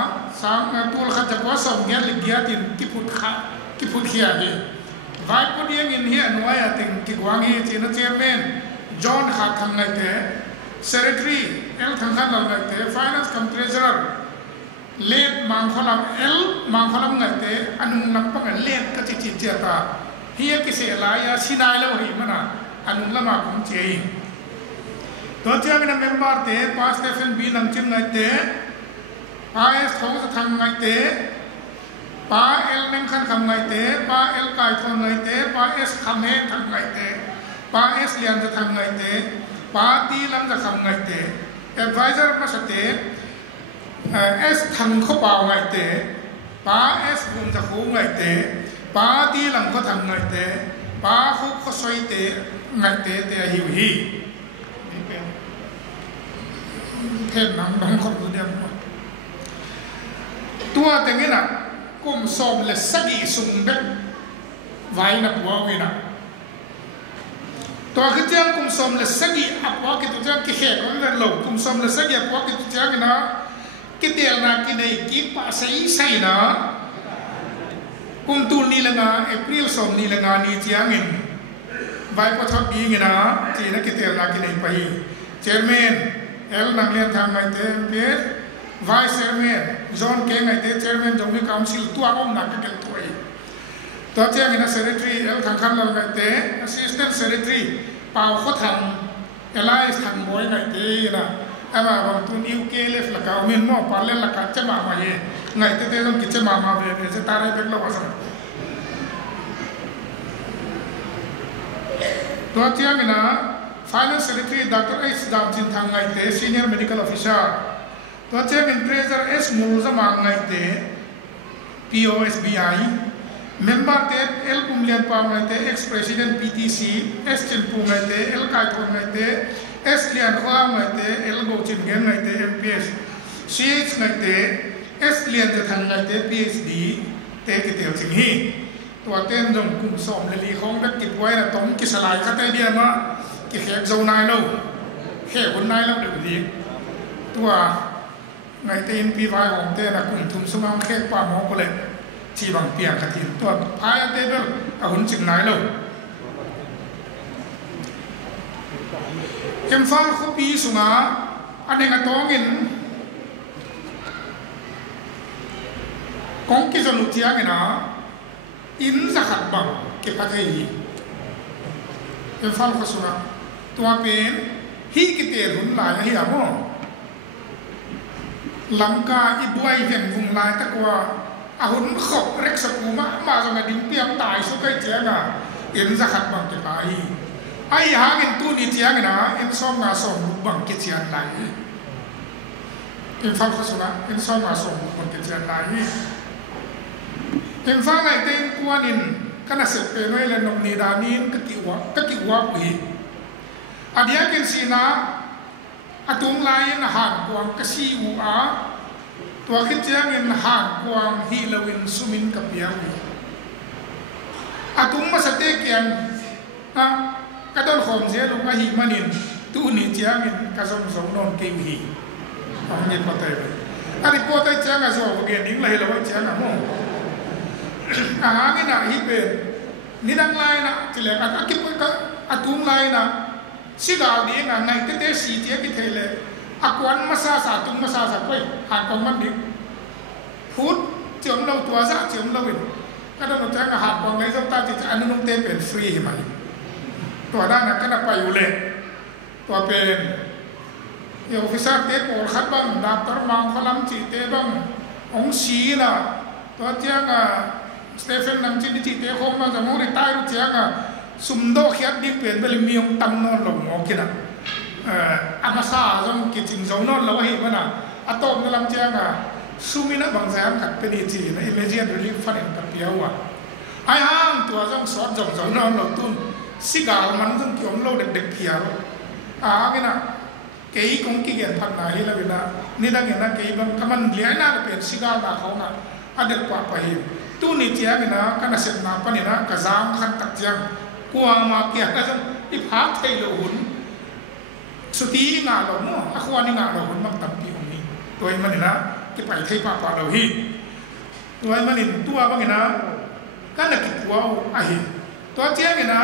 สังตัวขัดจักรส่งเงี้ยลิเกียตินกิพุทเขียเฮไว้พอดีงินเฮียนวยติงกิกวางเฮจีน่าเจอร์แมนจอห์นขัดทำไงเตะเซเรทรีเอลทำขัดเราไงเตะไฟแนนซ์คัมเทรเจอร์เลดมังคลามเอลมังคลามไงเตะอันนั้นปังเลดก็จะจิตเจตาเฮียกิเสลายาสินายแล้วหิมันอันนั้นละมาคงเจตัวเจ้าเป็นเมมเบอร์เตะพาสเตฟนบีนังจินไงเตะพาเอสทองจะทำไงเตะพาเอลเมนขันทำไงเตะพาเอลไก่ทำไงเตะพาเอสคำเฮทำไงเตะพาเอสเลียนจะทำไงเตะพาตีลังจะทำไงเตะแอดไวเซอร์มาสเตะเอสทำข้าวเปล่าไงเตะพาเอสบุญจะคู่ไงเตะพาตีลังก็ทำไงเตะพาคุกก็สวยเตะไงเตะเตะหิวฮีเทศน้ำน้องคนตัวเดียวตัวแต่งี้นะกุมสมเลสกีสุงเด็กไว้นับว่าวินะตัวคือเจ้ากุมสมเลสกีอับว่ากิตุเจ้ากิเหก็ไม่เป็นหลงกุมสมเลสกีอับว่ากิตุเจ้ากันนะกิเดียร์นะกินในกิปะใส่นะกุมตูนี่ละงาเอพริลสมนี่ละงานี่เจ้าเงินไว้พอทอดดีเงินนะจีนักกิเดียร์นะกินในไปเจอร์แมนเอลนักเรียนทำไงเต้เพื่อไวส์เชอร์แมนจอห์นเก่งไงเต้เชอร์แมนจงมีคำสิลตัวอ้อมนักเก่งตัวเองตัวเจ้าเงินเซเลทรีเอลทางคันเราไงเต้แอสซิสแตนต์เซเลทรีเป่าเขาทำเอลไลส์ทำบ่อยไงเต้นะไอ้มาบางตัวนิวเกเลฟละก็มีนมั่วปาเล่นละก็จะมาเย่ไงเต้เต้ต้องกิจมาเว้ยจะตายได้เป็นโลกสังตัวเจ้าเงินFinance Secretary Dr. S. Damjin Thangaite, Senior Medical Officer.ตัวเจ้าเป็น Treasurer S. Mulza Mangaite, POSBI. Member Ted L. Kumlian Pangaite, Ex-President PTC, S. Chinpungaite, L. Kaitongaite, S. Lian Huangaite, L. Gochin Gengaite, MPS. CH Ngaite, S. Lian Thangaite, PhD, Take it out in he. ตัวเต้นจงกุมสมเลยลีของนักกิจไว้นะต้องกิจสลายข้าแต่เดียมากิเขกเจ้านายเราเขกคนนายเราเดี๋ยวดีตัวไงตีนปีไฟของเต้นะกลุ่มทุ่มสมองเขกป่าหมอกเลยที่บางเปียกกระถิ่นตัวพายเต้เบลเอาหุ่นจึงนายเราเข็มฟังเขาปีสุงาอันนี้ก็ต้องเงินของกิจนุที่ยังไงนะอินสักบังเก็บอะไรอีกเข็มฟังเขาสุงาตัวเป็นฮีกิเตอร์หุ่นลายที่อะไรลำกาอีบวยเห็นหุ่นลายตะกัวหุ่นขบเร็กสกุมาจนดิ้งเปียงตายสุดใกล้เจ้าน่ะอินสักบังเก็บอะไรไอ้หางอินตัวนี้เจ้าน่ะอินซ้อมงาส่งบังเก็บเจ้าไหนเข็มฟังเขาสุงาอินซ้อมงาส่งบังเก็บเจ้าไหนเข็มฟังไอ้เต็งกวนอินขณะเสร็จเป็นไว้แล้วนมนีดานีนก็ติวะปีอันนี้เป็นสีน้ำตุงลายนห่างกวางกษีวัวตัวคิดเจ้าเงินห่างกวางฮีโรวินสุมินกับเบียร์ตุงมาสเต็กยังกระโดดขมเสียลงมาหิมันินตู้นี้เจ้าเงินกระสมสมนนเกี่ยวหีของเงินพอเตยอันนี้พอเตยเจ้ากระสมเงินนิ่งเลยเราไว้เจ้าหน้ามั่งอาหารนี่นะฮิเป็นนี่ดังไลนะที่เหลืออันคิดว่าตุงไลนะสิกาดีนะไงเตะสีเทียกิเทเลอักวันมาซาสาตุงมาซาสาไปหางของมันดิพูดเจียมเราตัวซะเจียมเราเป็นก็ต้องมาแจ้งหางของในสตาร์ที่จะอนุโลมเต็มเป็นฟรีไหมตัวด้านนั้นก็นับไปอยู่เลยตัวเป็นออฟฟิศเตะโอลขัดบังดาบตรมังขลังจีเตะบังองศีนะตัวเจ้าสเตฟานนังจีจีเตะคมมาจากมองริตายรู้เจ้าสุมโดขีดดิเปลี่ยนไปเลยมีองตั้งนอนลงโอเคนะอามาซาจงกิจจงนอนแล้วเห็นมั้ยนะอัตโตมนั่นลำเจ้าสุมินะบางแสนขัดเป็นจีนะอิเลเจียนเรียกฟันกับเปียวอ่ะไอ้ห้างตัวจงสอนจงนอนหลับตุนสิกาลมันจงเกี่ยวโลเด็กๆเพียวกันนะเกี่ยคงกี่เงินพันนาฮิลาวินะนี่ดังเงินนะเกี่ยบางถ้ามันเลี้ยงน่าจะเป็นสิกาลนาเขานะอันเด็กกว่าไปตู้นี้เจ้ากันนะกันนะเสร็จนาปนี่นะกระซามขันตักเจียงกวางมาเกี่ยก็จะอีพักเทโลหุ่น สุดที่งานเราเนาะอาควานี่งานเราคนบางตับปีของนี้ตัวมันนี่นะที่ไปไทยป่าเราฮีตัวมันนี่ตัวบางนี่นะก็นักกิจวัตรไอ้ตัวเจ้าเนี่ยนะ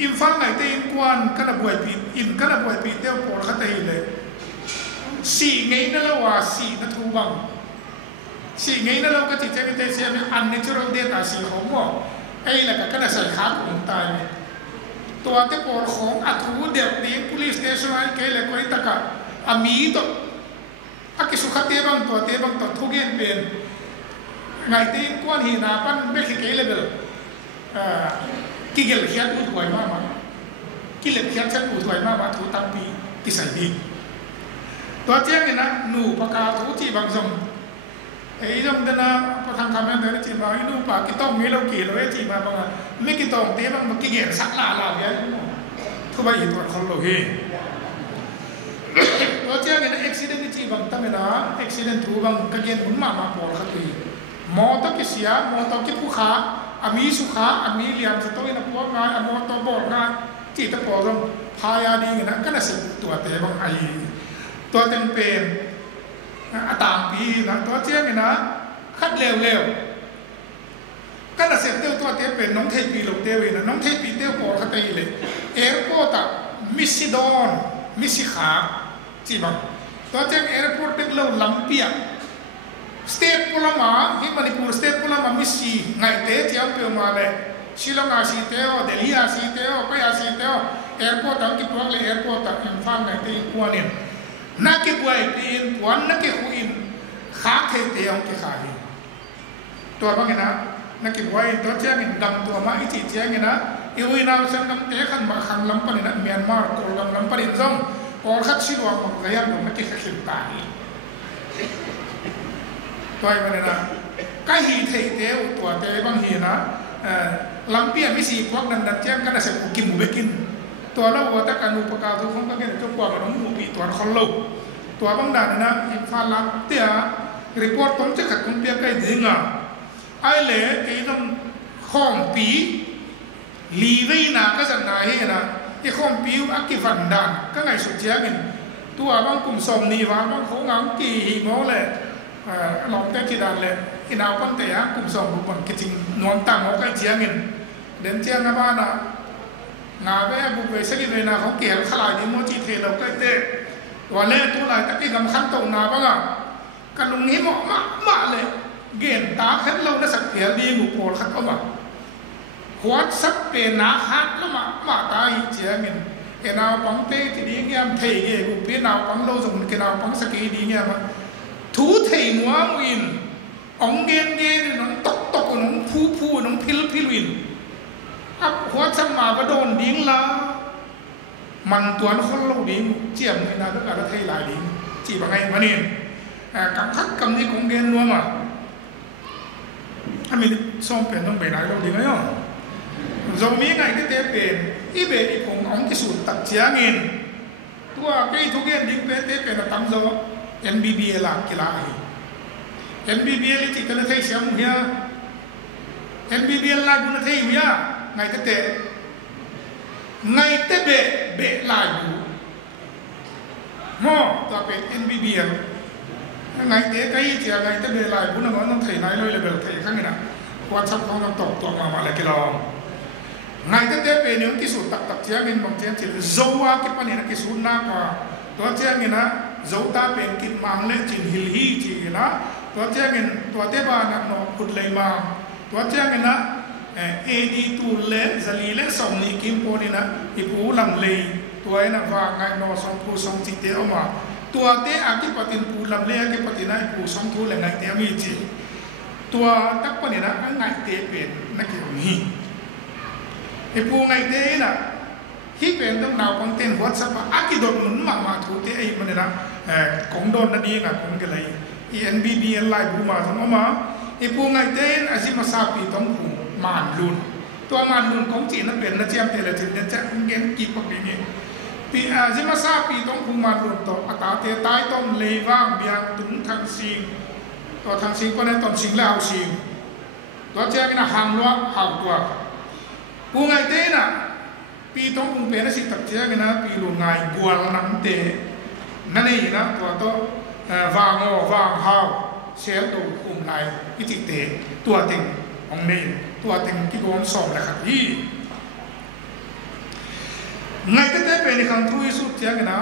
อินฟังไหนเตียงกวนก็นับบ่อยปีอินก็นับบ่อยปีเดียวพอเขาเตียเลยสี่ไงนั่นเราว่าสี่นัทูบังสี่ไงนั่นเราก็ติดใจกันแต่เสียเป็นอันในที่เราเดินตาสี่ของว่าไอ้แหละก็น่าใส่ขาของตายตัวเจ้าปอดของอัฐูเดียวนี้ police station ไอ้เกลี่ยก็ไอ้ตะกะอามีตัวอากิสุขเตียบังตัวเตียบังตัวทุกเย็นเป็นไงตีกวนหินาปันไม่ขี้เกลี่ยเลยกิเลสเขียนอุดหวยมากมั้งกิเลสเขียนฉันอุดหวยมากว่าถูตั้งปีกิสัยดีตัวเจ้าเนี่ยนะหนูประกาศถูจีบางสมไอ้จำเดินนะประธานคำนั้นเดินจีบางหนูปากกิต้องมีเรากี่เราไอ้จีบางอ่ะไม่กิต้องเตี้ยบางมันกิเลสสักลาเนี่ยทุกใบตัวคนเราเฮตัวเจ้าเนี่ยนะอุบิเหตุจีบางตั้งเวลาอุบิเหตุถูบางกิเลสหุ่นมาปอดขัดตีมอตกิเสียมอตกิผู้ขาอามีสุขาอามีเลี้ยงสตัวนับพวกงานอมอตบอดงานจีตปอดงพายาดีนะก็น่าสิตัวเตะบางไอตัวเต็มเป็นต่างปีนะตัวเจ้าเนี่ยนะคัดเร็วก็น่าเสียเตี้ยวตัวเตะเป็นน้องเทปีหลงเตี้ยวนะน้องเทปีเตี้ยวปอดขัดตีเลยเอร์พอร์ตมิสซิดอนมิสซิขาจีบังตัวเจ้าเอร์พอร์ตเป็นเราลำเปียสเตทพูลามาที่มันนี่พูดสเตทพูลามามิสซีไงเตะที่อันเปรี้ยวมาเลยชิลองอาซีเตโอเดลีอาซีเตโอไปอาซีเตโอแอร์พอร์ตอังกฤษพวกเลยแอร์พอร์ตอังฟังไงเตะกวนเนี่ยนักเก็บไว้ปีนกวนนักเก็บหุยขาเทเตะอังกฤษขาหินตัวบางอย่างนะนักเก็บไว้ตัวเจ้าเนี่ยดำตัวมาอีจีเจ้าเนี่ยนะอีวินาเซนดำเตะขันมาขันลำปนินะเมียนมาร์กอลลำปนินซ่งกอลขัดชิลวางมันเรียกมันนักเก็บขัดตายตัวมันนะก็หีเทเตวตัวเตบางหีนะลำเปียไม่สีพวกนั้นเจ้าก็น่าจะกินหมูไปกินตัวเราว่าแต่การอุปการทุกคนก็เกิดจากความน้องหมูปีตัวคนโลตัวบางด่านนะอินฟาลักเตียรีพอร์ตต้องจะขัดคุณเปียใกล้ถึงอ่ะไอ้เล่ที่ต้องข้องปีลีไว้นะก็จะนายให้นะที่ข้องปีอักกิฟันด่านก็ไงสุดเจ้ากินตัวบางกลุ่มสมนีว่าบางเขางกี่หิมอเลยลองแต่ที่ด่านเลยอินเอาปันเตะกลุ่มสองกลุ่มกิจนวลต่างเขาใกล้เจียงเงินเดินเจียงนะบ้านนะงาเว้บุกเวสกิเลยนะเขาเกี่ยวขลายดิโมจิเทเราใกล้เตะวันเล่ตัวไหนตะกี้กำคันตรงนาบ้างอ่ะกันลงนี้เหมาะมาเลยเกี่ยตาเข็นเราได้สักเพียดีหมู่โผล่ขัดเข้ามาหัวซับเป็นนาฮัดแล้วมาตายเจียงเงินเอ็นเอาปังเตะที่ดีเงี้ยเทเกี่ยบุกเป็นเอาปังโลสมุนเกี่ยเอาปังสกีดีเงี้ยมาทูเทนัววินองเกนน้องตกน้องผู้น้องพิลวินอับหัวฉันมาก็โดนดิ้งละมันตัวนั้นคนเราดิ้งเจียมเลยนะก็การไทยหลายดิ้งจีบอะไรมาเนี่ยกับคัดกำนี้ของเกนนัวมาอันนี้ส่งเป็นต้องไปไหนเราดิ้งไงอ่ะเรามีไงก็เตะเป็นอีเบอีผมเอาที่สุดตัดเชียงเงินตัวไอ้ทุกเงินดิ้งเตะเป็นตั้งโซ่NBBL lah kila ai NBBL itu kita nanti siapa ya NBBL lah guna nanti ya ngai tete be lagi mo tapi NBBL ngai tete kai cia ngai tete be lagi guna guna nanti nai loi level tete kan ina WhatsApp kau nak tok mama lagi long ngai tete be ni orang kisut tak cia ngin bang cia cil zoa kipan ni nak kisut nakตัวเจ้าเงินนะเจ้าตาเป็นกินมังเล่นจินฮิลฮีจีนะตัวเจ้าเงินตัวเทบานักนกขุดเลยมาตัวเจ้าเงินนะดีตูเล่จะลีเล่ส่งนี่กิมโพนี่นะอีผู้ลำเลยตัวนั้นว่าไงนอสองผู้สองจิตเตอมาตัวเตะอากิปตินผู้ลำเลยอากิปตินะผู้สองผู้เลยไงเตะมีจีตัวตักปนี่นะไงเตะเป็นนักเกี่ยวนี้อีผู้ไงเตะนะที่เป็นต้องดาวปังเต้นหัวสับอากิโดนหนุนมาถูกเตะไอ้มันเนี่ยนะของโดนนั่นเองอะของกันเลย NBBL ไล่บูมาทั้งมาไอ้ผู้ไงเต้นอาชีพมาซาปีต้องผูมานลุนตัวมานลุนของจีนนั่นเป็นนักเจียมเตละจีนจะเงี้ยกี่ปักอย่างเงี้ยปีอาชีพมาซาปีต้องผูมานลุนต่ออัตราเตะใต้ต้องเลยว่างเบียงถึงทางซิงต่อทางซิงก็ในตอนซิงแล้วซิงตัวเจ้ากินหางล้วนหางตัวผู้ไงเต้นอะ ปีต้องคงเป็นสิตักเจ้ากันนะปีหลวงไงกวนน้ำเตะนั่นเองนะตัวโตวางงอวางหาวเชฟดูคุมไหลอิจิเตะตัวเต็งของเมย์ตัวเต็งที่โกนส่งนะครับที่ไงก็ได้เป็นคำทุยสุดเจ้ากันนะ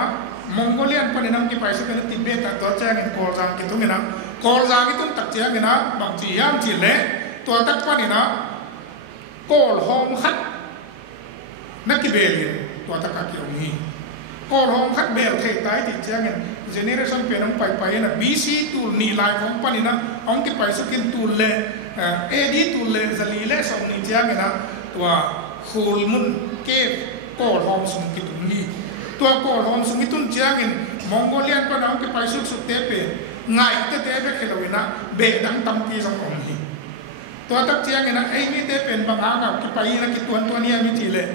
มองโกเลียนปนินังที่ไปสักนิดติเบตตัวเจ้ากันกอลจางกิตุกันนะกอลจางกิตุตักเจ้ากันนะบางทียามจีเล่ตัวตักปนินะกอลหอมขัดนักกิเบลีตัวตักกิองฮีกอลหอมขัดเบลเทตายติดเจ้ากันเจเนอเรชันเป็นน้องไปนะบีซีตูนีไลน์ของปนินะองที่ไปสักนิดตูเล่เอดีตูเล่จะลีเล่สองนิเจ้ากันนะตัวคูลมุนเก็บกอลหอมสมกิตุนีตัวกอลหอมสมิตุนเจ้ากันมองโกเลียนปนองที่ไปสุดเตเปง่ายแต่เตเปเคลวินะเบดังตั้มปีสององฮีตัวตักเจ้ากันนะไอ้นี่เตเป็นบางอ่างที่ไปนะกิตัวนี้มีทีเลย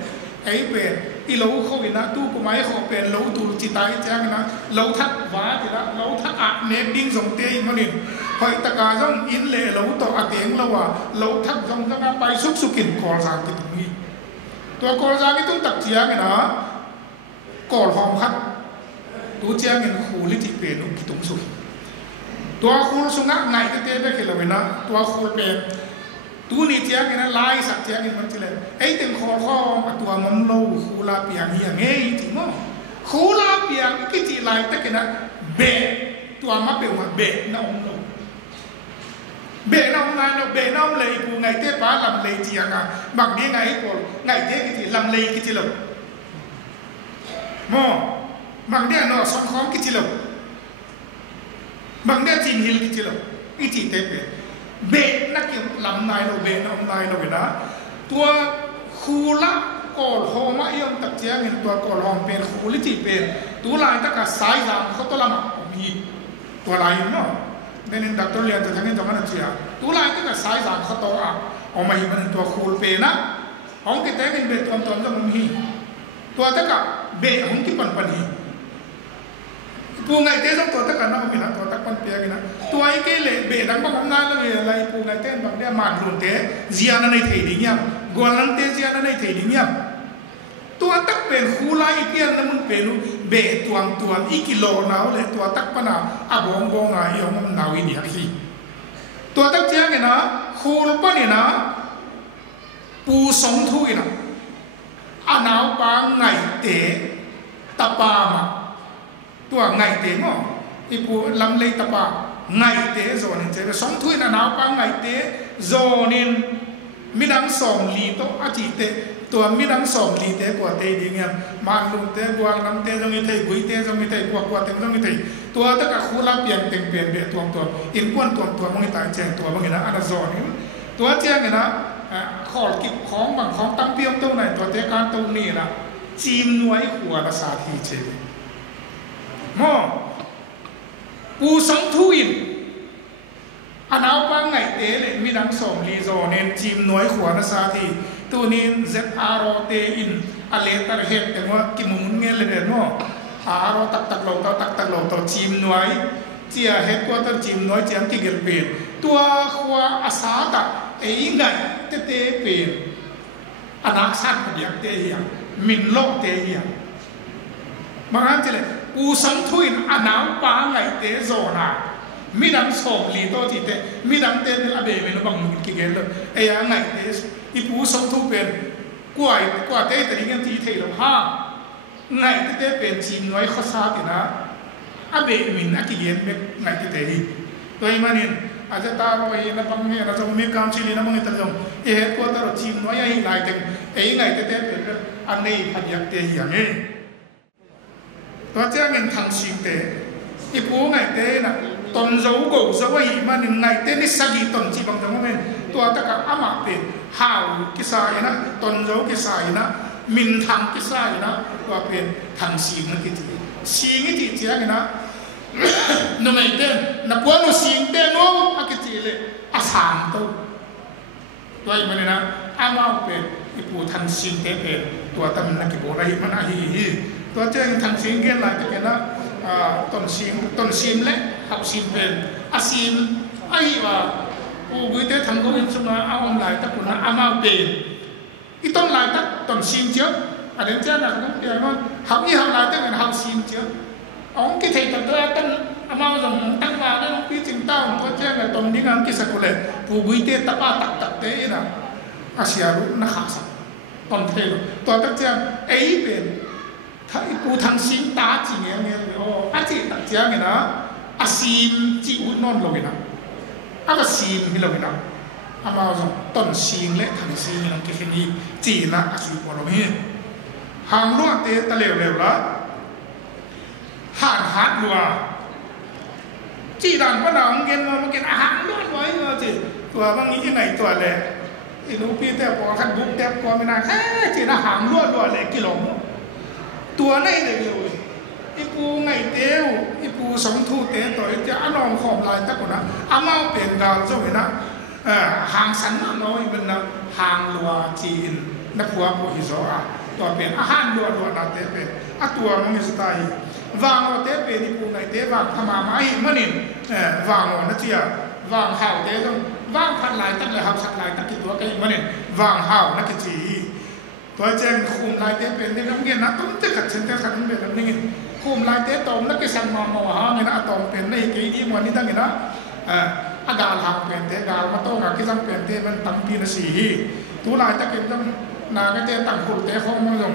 ไอ้เป็นอีเหลาเขาวินะตู้กุมารเขาเป็นเหลาตูจิตายเจ้ากันนะเหลาทักว้าทีละเหลาทักอัดเนบดิ้งส่งเตยมันนี่พอตะการส่งอินเล่เหลาต่ออัดเองแล้วว่าเหลาทักส่งตะการไปสุกินกอลจางกิตุนีตัวกอลจางกิตุนตักเจ้ากันนะกอลหอมขัดตัวเจ้าเงินคูลิจิเป็นอุกิตุงสุตัวคูลสุนัขไงก็เตะไปเคลวินะตัวคูลเป็นตัวนี้เจ้าเงินลายสักเจ้าเงินมันจะเลยไอ้ถึงคอข้อมาตัวมันโลคูลาเปียงอย่างเงี้ยจริงมั้งคูลาเปียงกิจิลายแต่กันนะเบตัวมาเป็นว่าเบน้องโลเบน้องไงเนาะเบน้องเลยกูไงเตะป้าลำเลยเจียงอ่ะบางทีไงกูไงเตะกิจิลำเลยกิจิโลมอบางเดือนเนาะสองของกิจลบางเดือนจีนฮิลกิจลอีจีเตเปเบนักเกี่ยวลำนายเราเบนำนายเราเวนะตัวคูละกอลหอมไม่ยอมตัดเจ้าเงินตัวกอลหอมเป็นคูลิจิเป็นตัวลายตะกัดสายยางเขาตัวละมีตัวลายเนาะในนี้ดักตัวเรียนจะทั้งนี้ตรงนั้นเชียตัวลายตะกัดสายยางเขาตัวเอามาหิมันตัวคูลเป็นนะของกิจเตเงินเบ็ดตอมจะมีตัวตะกัดเบของที่ปันฮีปูไงเต้ต้องตัวตะกันนะมีนะตัวตะปันเปียกินะตัวไอ้เกล่เบดังบังนาแล้วอะไรปูไงเต้บางเนี่ยมันรุนเต้เจียนในไทยดิ้งยามกวนลังเต้เจียนในไทยดิ้งยามตัวตะเป็นคูไลเปียนนั่นมันเป็นเบตัวอีกิโลนาวเลยตัวตะปนาอาบงไงยองมันนาวินิฮักฮีตัวตะเจียกินะคูลปนี่นะปูสงทุยนะอันเอาปางไงเตะตะปามาตัวไงเตะมั้งอีปูลำเลยตะปาไงเตะโซนินเจสองทุยนะเอาปางไงเตะโซนินมิดังสองลีโตอาจิเตะตัวมิดังสองลีเตะกว่าเตะดีเงี้ยมาลุงเตะกวางน้ำเตะตรงนี้เตะกุยเตะตรงนี้เตะกว่าเตะตรงนี้เตะตัวตะกะคูลาเปลี่ยนเต็งเปลี่ยนเบียตัวอินกวนตัวมึงตายแจงตัวมึงนะอันนั้นโซนินตัวเจ้าเงี้ยนะขอกิบของบางของตั้งเปี้ยมตรงไหนตัวเตะการตรงนี้นะจีมน้อยหัวละสาธิเจมอปูสังทุยอันเอาปังไงเตะเลยมีดังสมลีโซเนนจีมน้อยหัวละสาธิตัวนี้เซอารอเตอินอเลตร์เฮดแต่ว่ากิมุนเงี้ยเลยเนาะอารอตักโลตัวจีมน้อยเจียเฮดกว่าตัวจีมน้อยเจียงกิเกลเปนตัวหัวอาสาตะไอ้ไงเตะเป็นอนาคตเดียกเตะอย่างมินโลกเตะอย่างบางครั้งจะเลยกูสังทุยอันเอาปางไงเตะโซนามิดังสองลีโตจิเตมิดังเตะเป็นอาเบเป็นบางมุนกิเกลเลยไอ้ยังไงเตะอีปูสังทุเป็นกว่าเตะแต่ยังที่เทลห้าไงเตะเป็นจีนน้อยข้อซาตินะอาเบมินนักกิเกลไงเตะตัวอีมันนี่อาจจะตาเราเองนะบางเมื่อเราจะมีการชิลินะบางทีเราเอ๊ะตัวเราจีมน้อยยังไงแต่ไอ้ไงเตะเป็นอันนี้พันยักเตะอย่างนี้ตัวเจ้าเงินทางสิงเตะอีปูไงเตะนะตอนเราโก้จะว่าอีมันไงเตะนี่สักตอนจีบางจังหวะนั้นตัวตะกับอามาเป็นหาวกิสายนะตอนเรากิสายนะมินทางกิสายนะตัวเป็นทางสิงนั่นกิจสิงกิจเจ้าเงินนะนั่นไม่เต้นนับว่าเราสิงเต้นโน้อากิจเลยอาสามตัวอีมันนะอามาเป็นอีปูทางสิงเตะเป็นตัวตั้มนักกิโบราณมันอาฮีตัวเจ้าทางสิงเกลหลายตะกันนะต้นสิมเล็กหักสิมเป็นอาสิมไอ้ว่าโอ้บุยเตะทางก็ยังสมาเอาหลายตะกุนอามาเป็นอีต้นหลายตะต้นสิมเจ้า อันนี้เจ้าหน้าที่เดียวนั่นเขาอีเขาหลายแต่เป็นเขาซีนเจ้าองค์กิเทตันตัวตั้งอามาส่งตั้งมาแล้วพี่จึงเต้าของเขาเจ้าเนี่ยตรงนี้งานกิสกุลเลยผู้บุยเตตะป้าตักเตยนะอาเซียรู้นักข่าวตอนเทลตัวตั้งเจ้าไอ้เป็นถ้าผู้ทางสิงตาจีเนี่ยโอ้อาจีตักเจ้าเนี่ยนะอาซีมจีอุนนอนลงนะอาก็ซีมที่ลงนะอามาส่งต้นซีมเละทางซีมนั่นก็แค่นี้จีนะอาชีพเราเนี่ยหางล้วนเตะตะเหลวละหัดรัวจีดันก็หนังเกินมาเกินอาหารล้วนไว้มาจีตัวบางนี้ยังไงตัวแหละไอ้ลูกพี่แต่พอขันบุกแต่พอไม่นานจีอาหารล้วนเลยกิโลตัวไหนเลยไอ้ปูไงเตี้ยวไอ้ปูสองทูเตี้ยต่อยจะอันนองขอบลายตะกุนะอามาเป็นดาวเจ้าเห็นนะหางสันน้อยเป็นนะหางรัวจีนนักหัวผู้หิโซะตัวเป็นอาหารรัวนาเตเป็นตัวมันมีสไตล์วางเราเตเป็นไอ้ปูไงเตี้ยวางทำมาไม่มันนี่วางเรานะเจียวางห่าวเตี้ยต้องวางพันลายตั้งเลยห่าวสักลายตั้งกี่ตัวกันมันนี่วางห่าวนักจีตัวแจ้งคุมลายเตเป็นที่น้ำเงินนะต้องจะขัดเส้นขัดน้ำเป็นน้ำเงินคุมลายเตตอมนักกิจมามหาเงินอะตอมเป็นในกี่ดีมันนี่ตั้งเงินนะอากาศหางเป็นเตกามาโต้งกิจเป็นเตมันตั้งปีละสี่ตัวลายตะเกียบต้องนาก็เตตั้งขุดเตข้อมือลง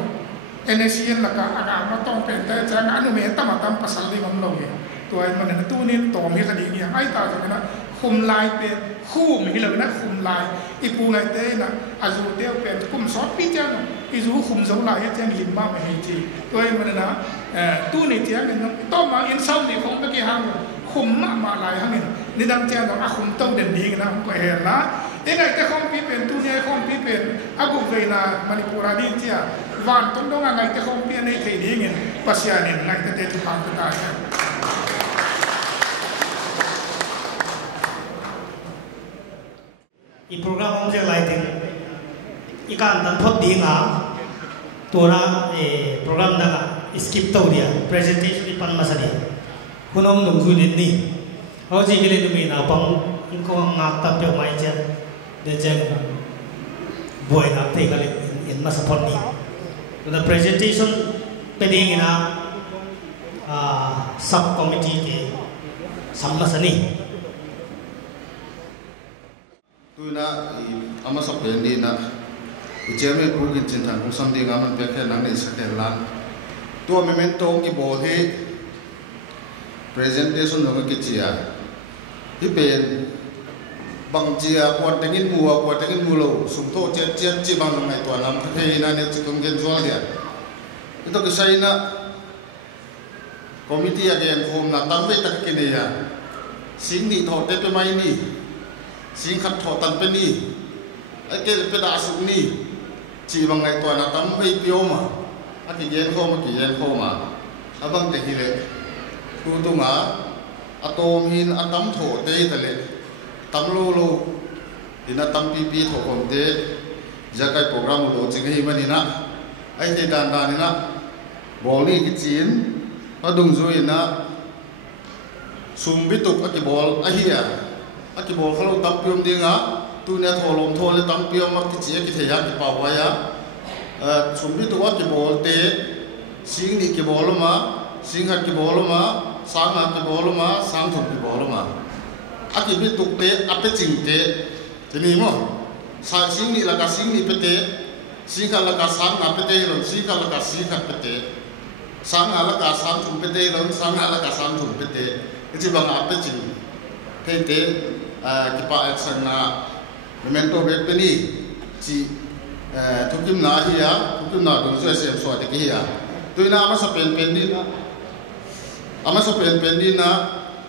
เอเนซีนละก็อากาศมาต้องเป็นเตจะงานอนุเมตมาตั้งภาษาลิมันลงตัวมันเนี่ยตู้นี้ต่อมีคดีเนี่ยไอ้ตาจะเป็นนะคุมลายเป็นคู่มีเลยนะคุมลายอีปูไงเต้นะอาจูเดียวเป็นคุมซอสพี่เจ้าอีจูคุมเสาลายเจ้าลิมบ้าไม่ให้จีตัวมันนะตู้นี้เจ้าเป็นต้องมาอินซ้ำนี่ของตะกี้ห้างคุมมาลายห้างนี่ดังเจ้าต้องคุมต้องเด่นดีนะผมก็เห็นนะยังไงแต่ของพี่เป็นตู้นี้ของพี่เป็นอากุเวนะมันปูราดีเจ้าวันต้นต้องอะไรแต่ของพี่ในไทยดีเงี้ยปัสยานี่ไงแต่เด็กฟังก็ได้อีโปรแกรมของเจ้าไลท์อีการตั้งทบดีงาตัวน่ะโปรแกรมนั้นสกิปตัวเดียว presentation ที่ปันมาสักเดียวคุณน้องนุ่งสุนินนี่เขาจีกิเลนมีนาปังอินโคงาตับเปียวไม่เจอเดี๋ยวเจอบวยนักเตะกันเลยอินมาสปอนนี่ตัว presentation เป็นยังไงนะsub committee ที่สัมมาสนี่ตัวน่ะอามาสับเป็นดีนะอุจจาระพูดกินจินทันผู้สัมดีงามันเป็นแค่หนังในสเตลลันตัวเมมโต้กี่บอที่ presentation ของกิจยาที่เป็นบางเจียกวาดแต่งินมัวกวาดแต่งินมูโลสุนโตเจ็ดจีบางในตัวน้ำที่นั่นเนี่ยจะต้องเงินส่วนเดียวitu kisah ina komiti agen kom na tambe tak kini ya sing ni tho te pe mai ni sing khat tho tan pe ni ake pe da su ni chi bang ngai to na tambe pio ma ake gen kho ma abang te hi le tu tu ma atom hin atam tho te ta le tam lo ina tam pi tho kom te jakai program lo ching hi mani na ai te dan ni na bol ni ki chin adung zui na sum bituk aki bol ahia aki bol khalo tam piom dinga tu ne tholom thole tam piom ma ki chi ki theya ki pa wa ya sum bituk aki bol te sing ni ki bol ma sing ha ki bol ma sang ha ki bol ma sang thum ki bol ma aki bituk te ape ching te ni mo sa sing ni la ka sing ni pe te sing la ka sang na pe te ro sing la ka sing ha pe te sang ala ka sang thum pe te ro sang ala ka sang thum pe te ji bang ape ching te te ki pa action na memento be pe ni chi thukim na hi ya thukim na dong se sem so te ki ya tu na ama sa pen di na ama sa pen di na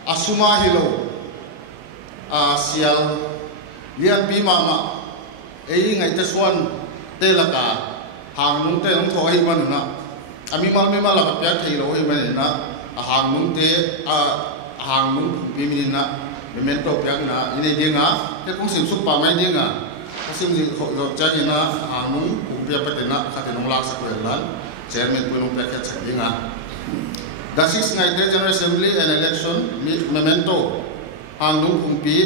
asuma hilo sial lian pi mama ei ngai te swan te la ka hang nung te nung tho hi man na ami mal mi mal ka pya thei lo hi man na hang nung te hang nung pi mi na memento pya na ine dinga te kong sim su pa mai dinga sim ji kho jo cha ni na hang nung pu pya pa te na kha te nong lak sa ko lan chairman pu nong pya kha cha dinga the 6th Night General Assembly and election memento hang nung pu pi.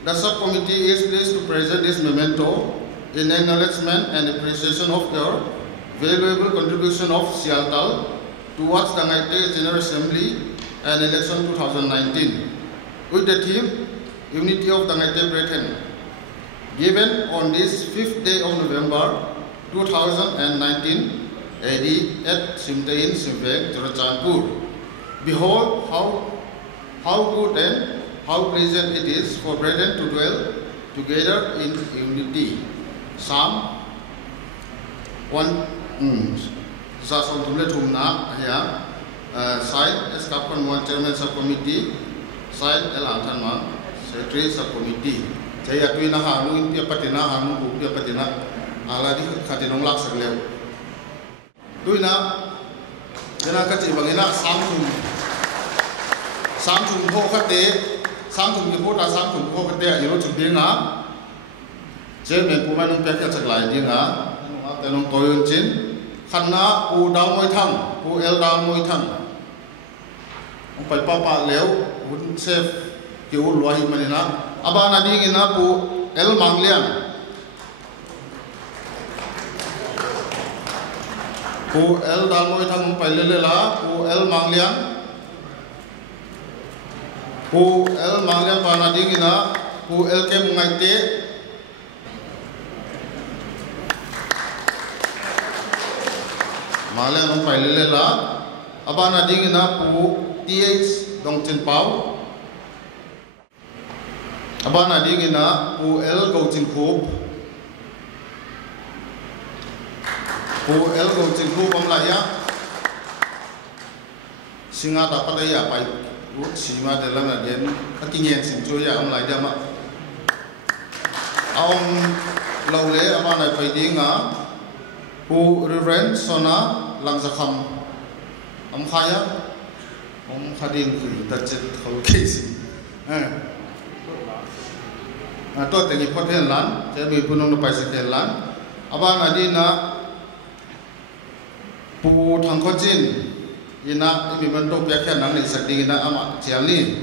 The subcommittee is pleased to present this memento in acknowledgement and appreciation of your valuable contribution of Sialtal towards the Ngaite General Assembly and election 2019 with the theme Unity of the Ngaite Brethren, given on this 5th day of November 2019 AD at Simtain Simvek, Churachandpur. Behold how good and how pleasant it is for brethren to dwell together in unity. Psalm 1 Sasong Tumle Tumna here side as Kapkan One Chairman Subcommittee side Elantanma Secretary Subcommittee Jaya Twina Hanu Pia Patina Hanu Pia Patina Aladi Katinong Lak Sagleo Duina Jana Kati Bangina Samsung Hokate Samsung Hota Samsung Hokate Yoro Chubinga Chairman Puman Pekka Saglai Dinga Tenong Toyun Chin Khana U Dao Moi Thang U El Dao Moi Thang Pai Papa Leo Wouldn't save Kiu Luahi Manina Abana Dingina Pu El Manglian Pu El Dao Moi Thang Pai Lelela Pu El Manglian Pu El Manglian Pana Dingina Pu El Kem Ngaite Malayang Pai Lelela Abana Dingina Pu TH Dongchen Pau Abana Dingina Pu El Gauchin Kup Pu El Gauchin Kup Amlaya Singa Dapadaya Pai Sima Delam Again Akinyen Sinchoya Amlay Dama Aum Laule Abana Pai Dinga Pu Reverend Sona Langzakham Amkhaya Khadin Kui Tachet Khol Case To Tengi Poten Lan Jabi Punong Paisikel Lan Abana Dina Pu Thangkojin Ina Imibanto Piakhan Nang Sakdina Ama Chialni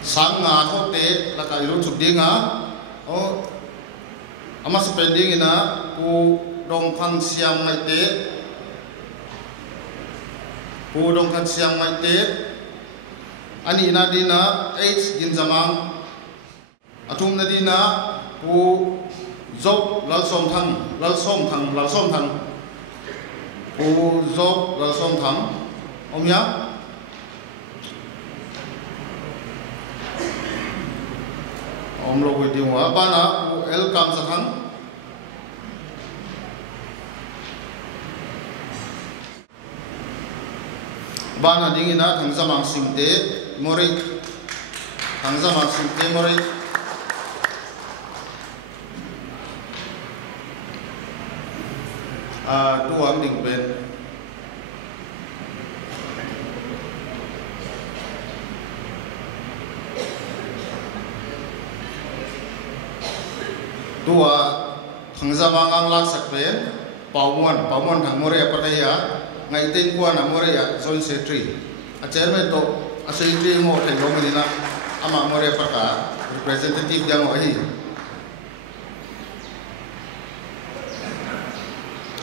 Sanga Thote Lakairu Chubdinga O Ama spending ina Pu Dong Khang Siam Maite Pu Dong Khang Siam Maite Ani ina dina H Ginzamang Atum na dina Pu Zob Lalsom Thang Pu Zob Lalsom Thang Omya Om lo with you Bana Pu El Kam Sathang Bana Dingina Thangzamang Singte Mori Thangzamang Singte Mori Tuang Ding Ben Tua Thangzamang Ang Lak Sakben Pauan Thang Mori Apataya Ngai Tin Kuan Amore ya Joint Secretary a chairman to a secretary mo thai lo manina ama more pata representative jang ahi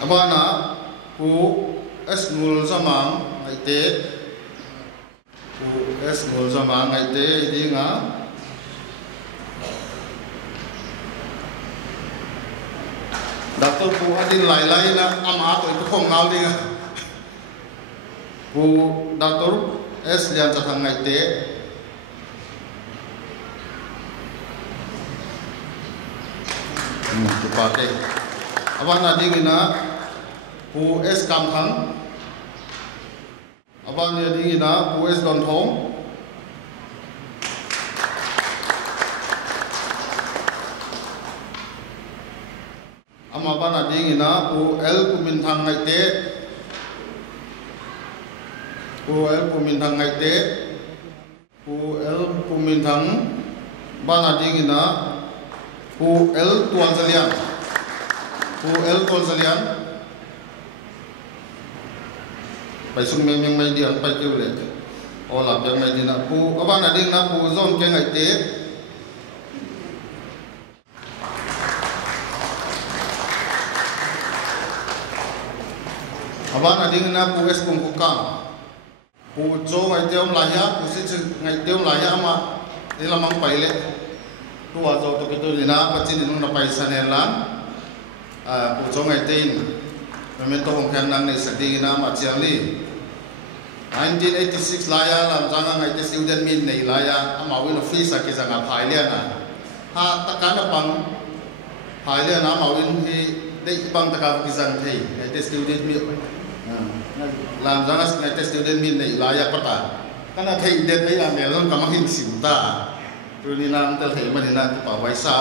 abana Pu S Mul Zamang Ngaite Pu S Mul Zamang Ngaite dinga Dr. Pu Adin Lai na ama to khong ngau dinga Pu Dr. S Lian Chathang Ngaite Tupate Abana Dingina Pu S Kam Thang Abana Dingina Pu S Don Thong Amabana Dingina Pu L Kumin Thang Ngaite Pu El Pumintang Ngaite Pu El Pumintang Bana Dingina Pu El Tuan Salian Pu El Tuan Salian Pai Sung Meng Mai Diang Pai Kiu Le Ola Yang Mai Dina Pu Abana Dingina Pu Zon Ke Ngaite aban ading na pu es kum kukang pu cho ngai teom lahia pu si ngai teom lahia ama nilamang paile tua zo to kitu dina pachin nung na paisa nelan pu cho ngai tein memento hong kan nang nei sadi na ma chiangli 1986 laya lam janga ngai te student min nei laya ama win office ki janga phaile na ha takana pang phaile na ma win hi dei pang taka ki jang thei ngai te student mi lam janga ngai te student min nei laya pata kana thei de thei lam le lon kama hin sim ta tu ni nam tel thei mani na ti pa waisa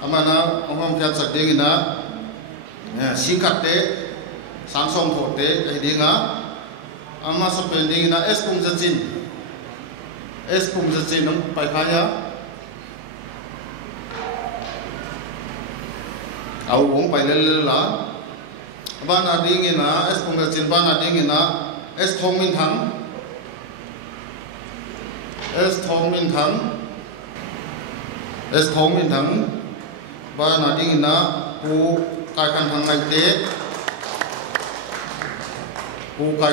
amana ongom khat sak ding na sikat te samsung phote ai dinga ama spending na es pum zacin nang pai khaya au wong pai le la ban ading ina es pum zacin ban ading ina es thong min thang ban ading ina pu kai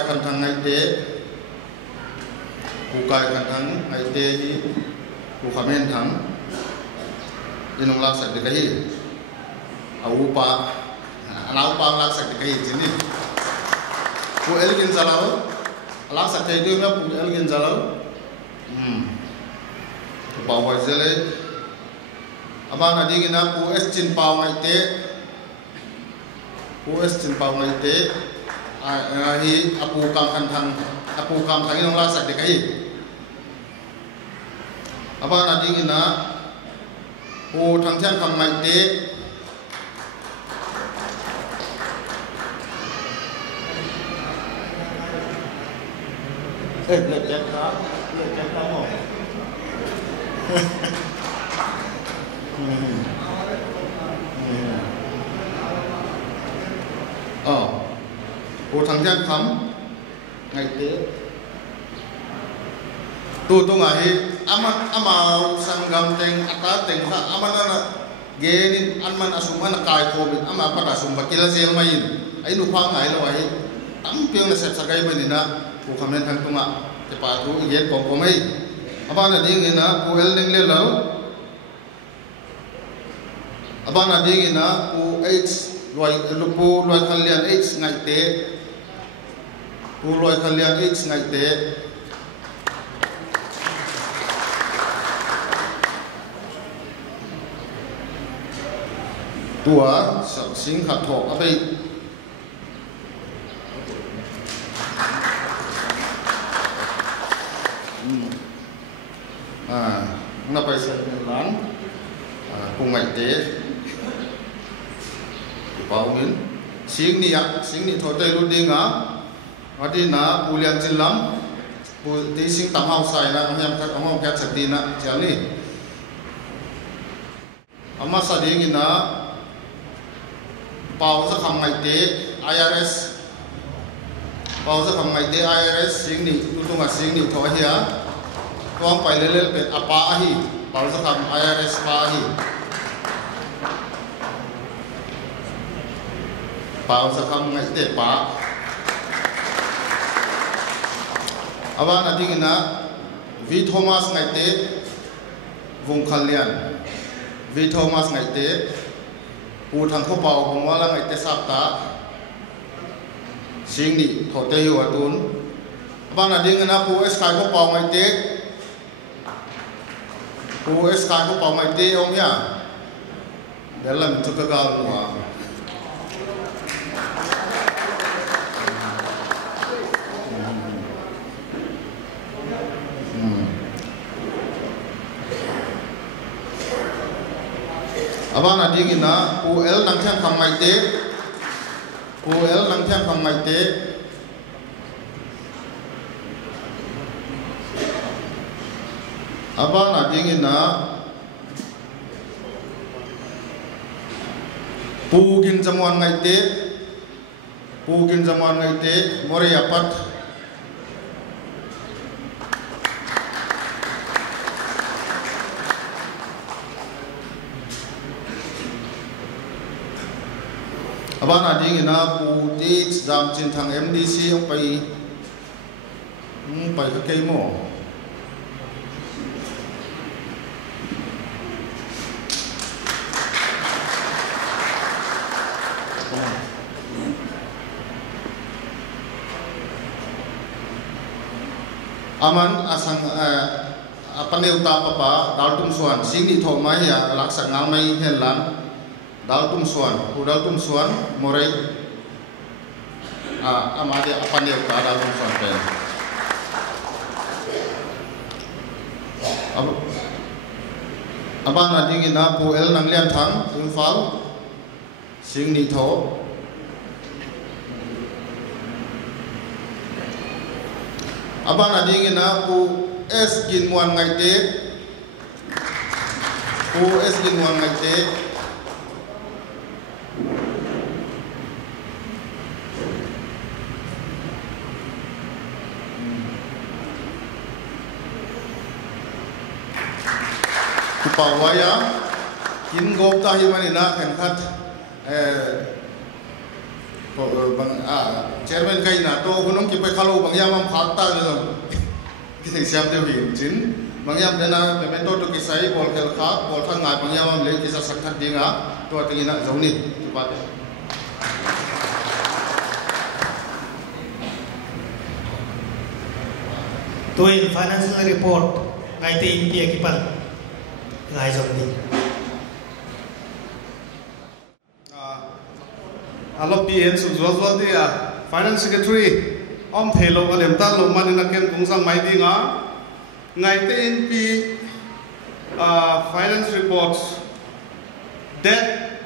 kan thang ngai te pu kai kan thang ngai te hi pu khamen thang inong lak sak de kai au pa anau pa lak sak de kai chini pu elgin jalao lak sak te du na pu elgin jalao pa wa zele amana dingina pu es chin pa ngai te hi apu kang thang inong la sak de kai aba na ding ina pu thang thian kham mai te le chat ta mo pu thang thian kham ngai te tu ngai hi ama sangam teng ata teng kha amana na genin anman asumana kai ko ama pada sum bakila sel mai ai nu phang ngai lo ai am piang na set sagai banina pu khamen thang tunga te pa tu ye ko mai abana ding ina pu el ning le lo abana ding ina pu h loi lupu loi khalian h ngai te pu loi khalian h ngai te tua sab sing khat thok abai na paisa lan pu ngai te paumin sing ni thote lu dinga adina pulian chilam pu ti sing tam hau sai na yam khat among kat sakti na chali amma sading ina pau sa kham ngai te IRS sing ni tutunga sing ni tho hia tuang pai lelel pet apa ahi pau sa kham IRS pa ahi pau sa kham ngai te pa awan ading ina V Thomas ngai te vung khalian V Thomas ngai te pu thang kho pau hong wala ngai te sap ta sing ni thote yu atun awan ading ina pu es kai kho pau ngai te ong ya dalam tukagal nuwa abana dingina pu el nang thiam kham mai te abana dingina pugin jamuan ngai te more apat aban ading ina pu ti jam chin thang MDC ong pai ka kei mo aman asang paneuta papa daltum suan singni thomai ya laksa ngamai helan daltum suan udaltum suan morai amade paneuta daltum suan pen aban ading ina pu el nanglian thang Imphal singni tho aban ading ina pu es gin muan ngai te pu es gin muan ngai te ku pawaya kin gop ta hi mani na khan khat bang chairman kai na to hunong ki pe khalo bang yamam phak ta na ki thei siam de wi chin bang yam de na memento to ki sai bol khel kha bol thang ngai bang yamam le ki sa sak that dinga to ti na zoni ba de to in financial report ngai te in pia ki pan ngai zoni alo PN su zo dia finance secretary om thelo alem ta lo man na ken kung sang mai dinga ngai te in pi finance report that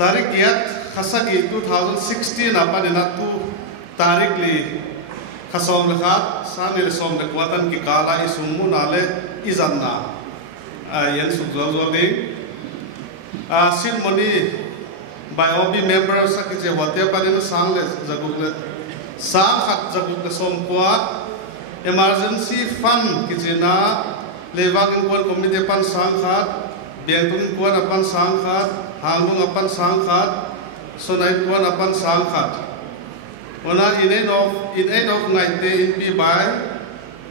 tarik yat khasagi 2016 apa dina tu tarik li khasom lekhat sani le som le kwatan ki kala isungmu nale izanna yen su zo ding sin moni by OB members sa kiche hote panin sang le jaguk le sang khat jaguk le som kwa emergency fund kiche na lewang kon committee pan sang khat bengtung kon apan sang khat hangung apan sang khat sonai kon apan sang khat ona in end of night te in bi by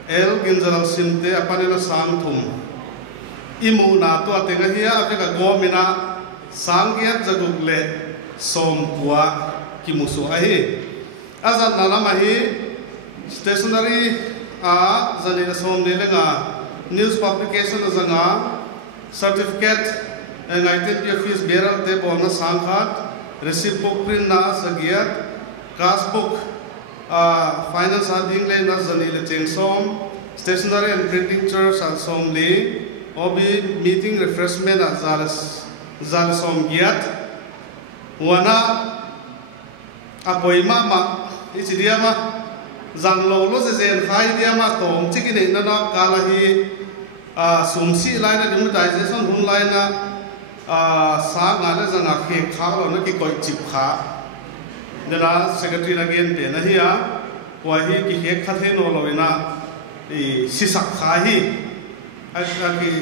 el ginjalal sinte apan na sang thum imu na to atenga hiya apeka gomina sangiat jaguk le som kwa kimusu ahi azat nalama hi stationery zanina som le lenga news publication zanga certificate united fees bearer te bona sangkhat receipt book print na sagiat cash book finance ading le na zanile chengsom stationery and printing charge and som le obi meeting refreshment zal som giat wana apoi mama ichidiama zang lo se zen khai diama tom chikine na kala hi sumsi laina demonetization hun laina sa ngale zanga khe khalo na ki koi chip kha dela secretary again pe na hiya wa hi ki khe khathe no loina sisak kha hi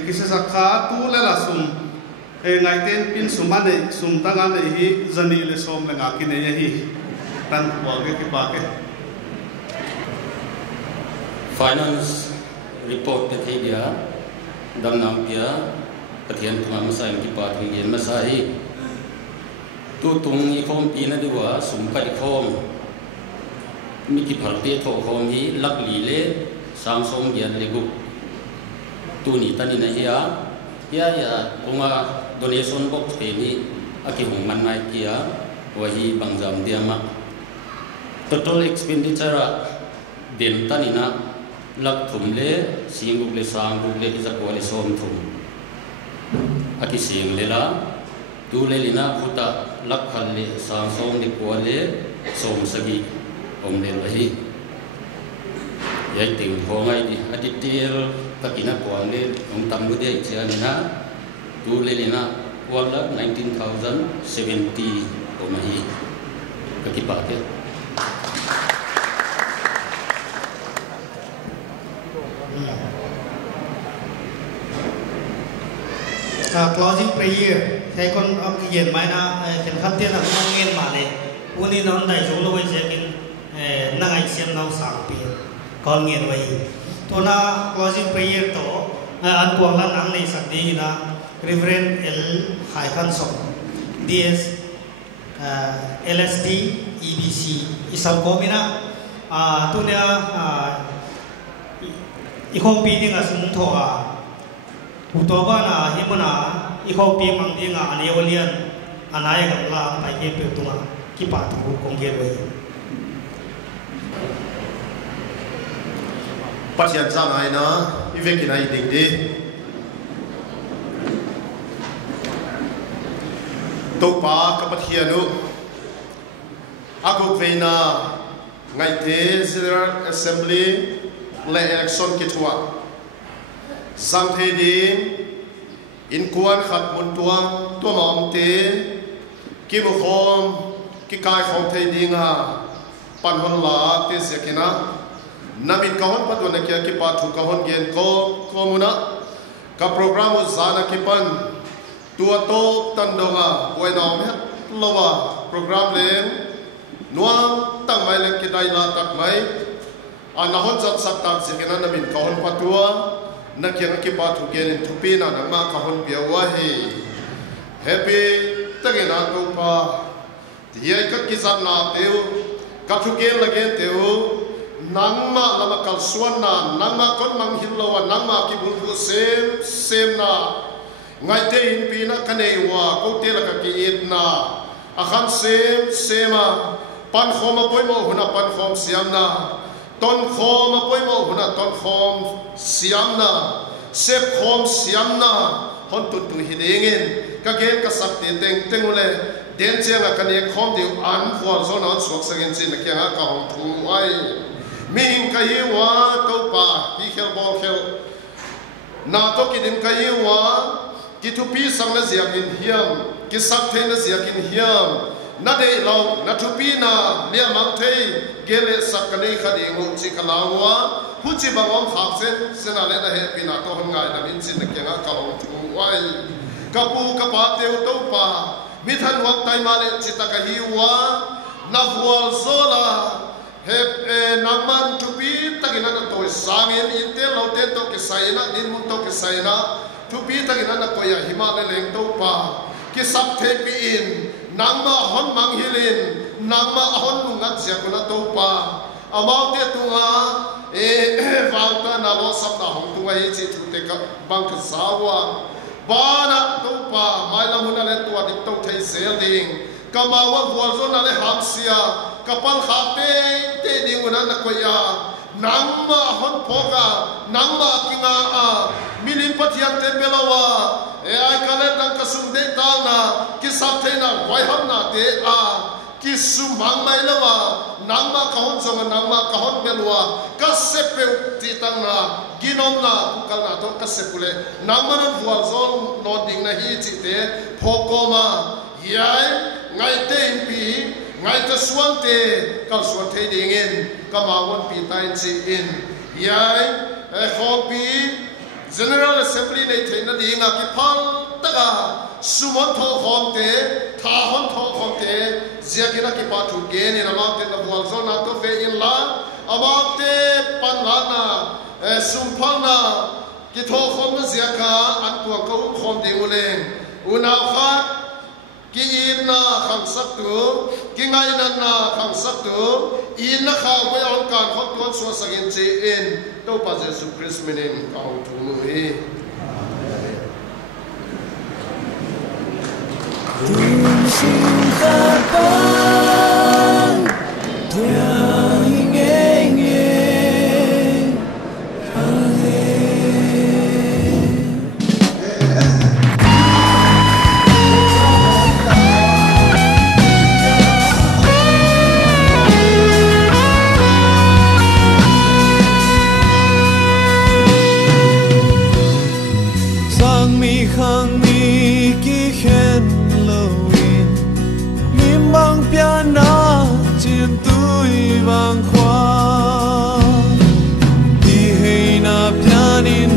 ki sisak kha tu le la sum ngai ten pin sumane sumtanga le hi zani le som le nga ki ne hi tan wa ge ki ba ke finance report te dia dam nam pia pathian thuma masai ki pa thing yen masai tu tung i khom pi na diwa sum kai khom mi ki phal pe tho khom hi lak li le sang som yan le gu tu ni tani na ya kunga donation box pe ni aki hung man mai kia wa hi bangjam diama total expenditure den tanina lak thum le singuk le sanguk le izakwa le som thum aki sing le la tu le lina khuta lak khal le sang som le kwa le som sagi om le hi yai ting hongai di aditil takina kwang le ong tam lu de chianina tu le lina wala 19,070 omahi kakipake closing prayer thế con ông cái diện máy na cái khăn tiền là không nghe mà này uni nó đại chúng nó bây giờ cái năng ai xem nào sáng tiền còn nghe vậy to na closing prayer to an quang lan ang nei sak di na Reverend L Hai Khan Song DS LSD EBC isang komina tu nia ikhong pi ni nga sum thoa utoba na himana ikhong pi mang di nga anewalian anaya ga la pai ke pe tunga ki pa tu kong ge we Pasian sang ai na ivekin ai ding di to pa ka pathianu aguk veina ngai te General Assembly le election kitwa sang the ding in kuan khat mun tuang to nom te ki mo khom ki kai khom the ding ha pan hon la te sekina namin kahon patuna kya ki pathu kahon gen ko komuna ka program zana ki pan tua to tandonga buenom het lowa program len nuam tang mai le ki dai la tak mai anahon zat sak tak sekena namin kahon patua na kya ki pathu gen thupi na ma kahon biawa hi happy tagena to pa diai ka ki zat na teu ka thu gen la gen teu nangma lama kal suana nangma kon mang hillawa nangma ki bulbu sem na ngai te in pina kanei wa ko te la ka ki idna akhan sema pan khoma poimo huna pan khom siam na ton khoma poimo huna ton khom siam na sep khom siam na hon tu hidengin ka gen ka sakti tengule den chenga kane khom de an khol zona sok sagin chin na kya ka hom thu ai min kai wa to pa hi khel bol khel na to ki din kai wa ki thu pi sang na zia kin hiam ki sak the na zia kin hiam na de lo na thu pi na le mang thei gele sak ka nei kha de ngo chi kala wa hu chi ba ngom khak se na le na he pi na to hon ngai na min chin na kya ka hom thu ai ka pu ka pa te to pa mi than wak tai ma le chi ta ka hi wa na vual zola hep nangman tupi tagina na to sangin intel lote to ke saina din mun to ke saina tupi tagina na koya himale leng to pa ki sap the pi in nangma hon mang hilin nangma hon ngat sia kuna to pa amau te tunga vangta na lo sap na hong tunga hi chi thu te ka bank sawa bana to pa mai la mun ale to dik to thai sel ding kamawa bual zona le hamsia kapal khate te dinguna na koya nangma hon phoga nangma kinga a milim pathian te belowa ai kale dang kasum de tana ki sapte na wai ham na te a ki sumang mai lawa nangma kahon song nangma kahon belwa kasepe ti tang na ginom na kal na to kasepule nangma na bual zon no ding na hi chi te phokoma yai ngai te pi ngai ta suan te ka suan te dingin ka mawon pi tain chi in yai khopi General Assembly nei theina dinga ki phal taka sumon tho khom te tha hon tho khom te ziakina ki pa thu ge ni namang te na bual zona to ve in la amang te pan la na sumpal na ki tho khom na ziaka an tuang ko khom ding uleng unaw kha ki in na khang sak tu ki ngai na khang sak tu in na kha we on kan khot ton so sagin che in to pa Jesus Christ menin ka ho tu nu hi Tung ka pa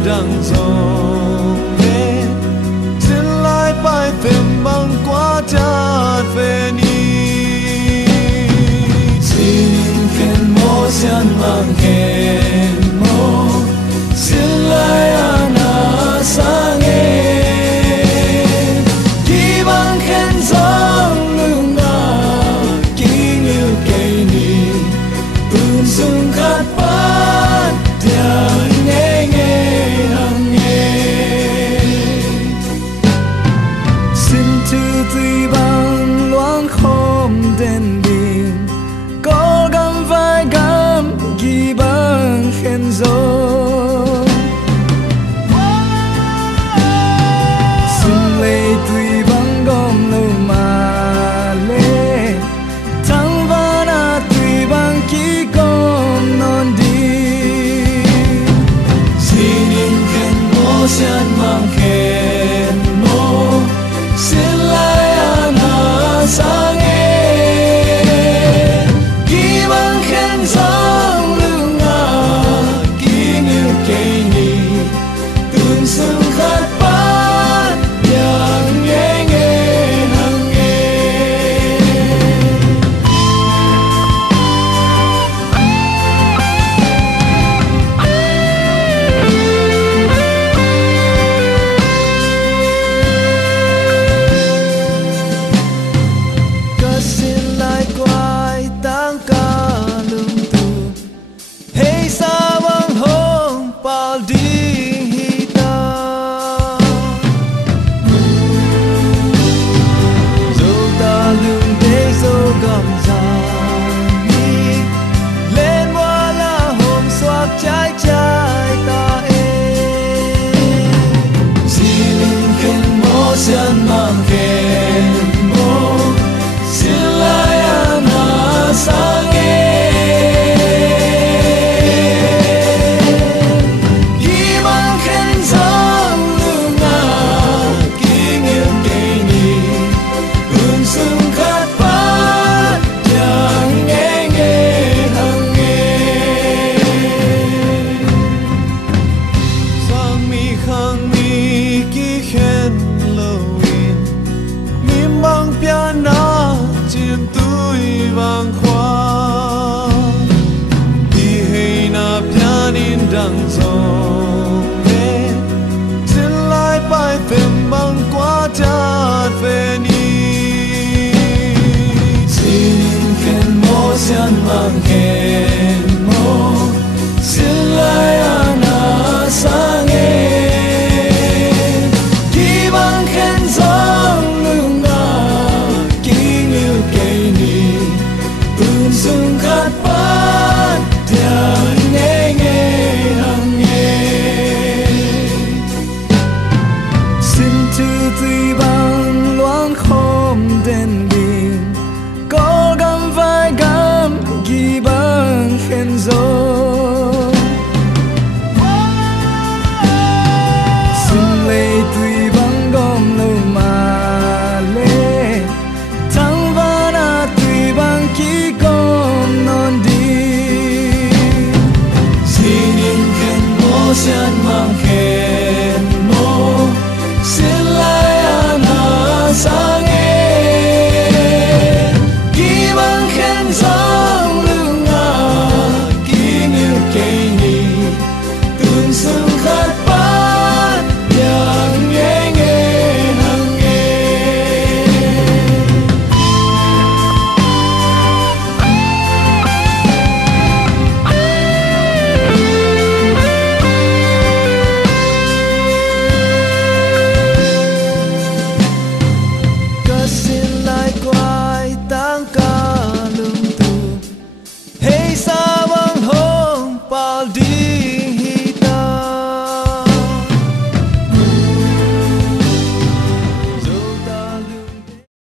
Dang zong he, till I by them. khang mi ki khen loin mi mang piana chim tui vang khoa đi hay na pianin dang zong me tin lai pai them mang qua chat về ni xin khen mo xian mang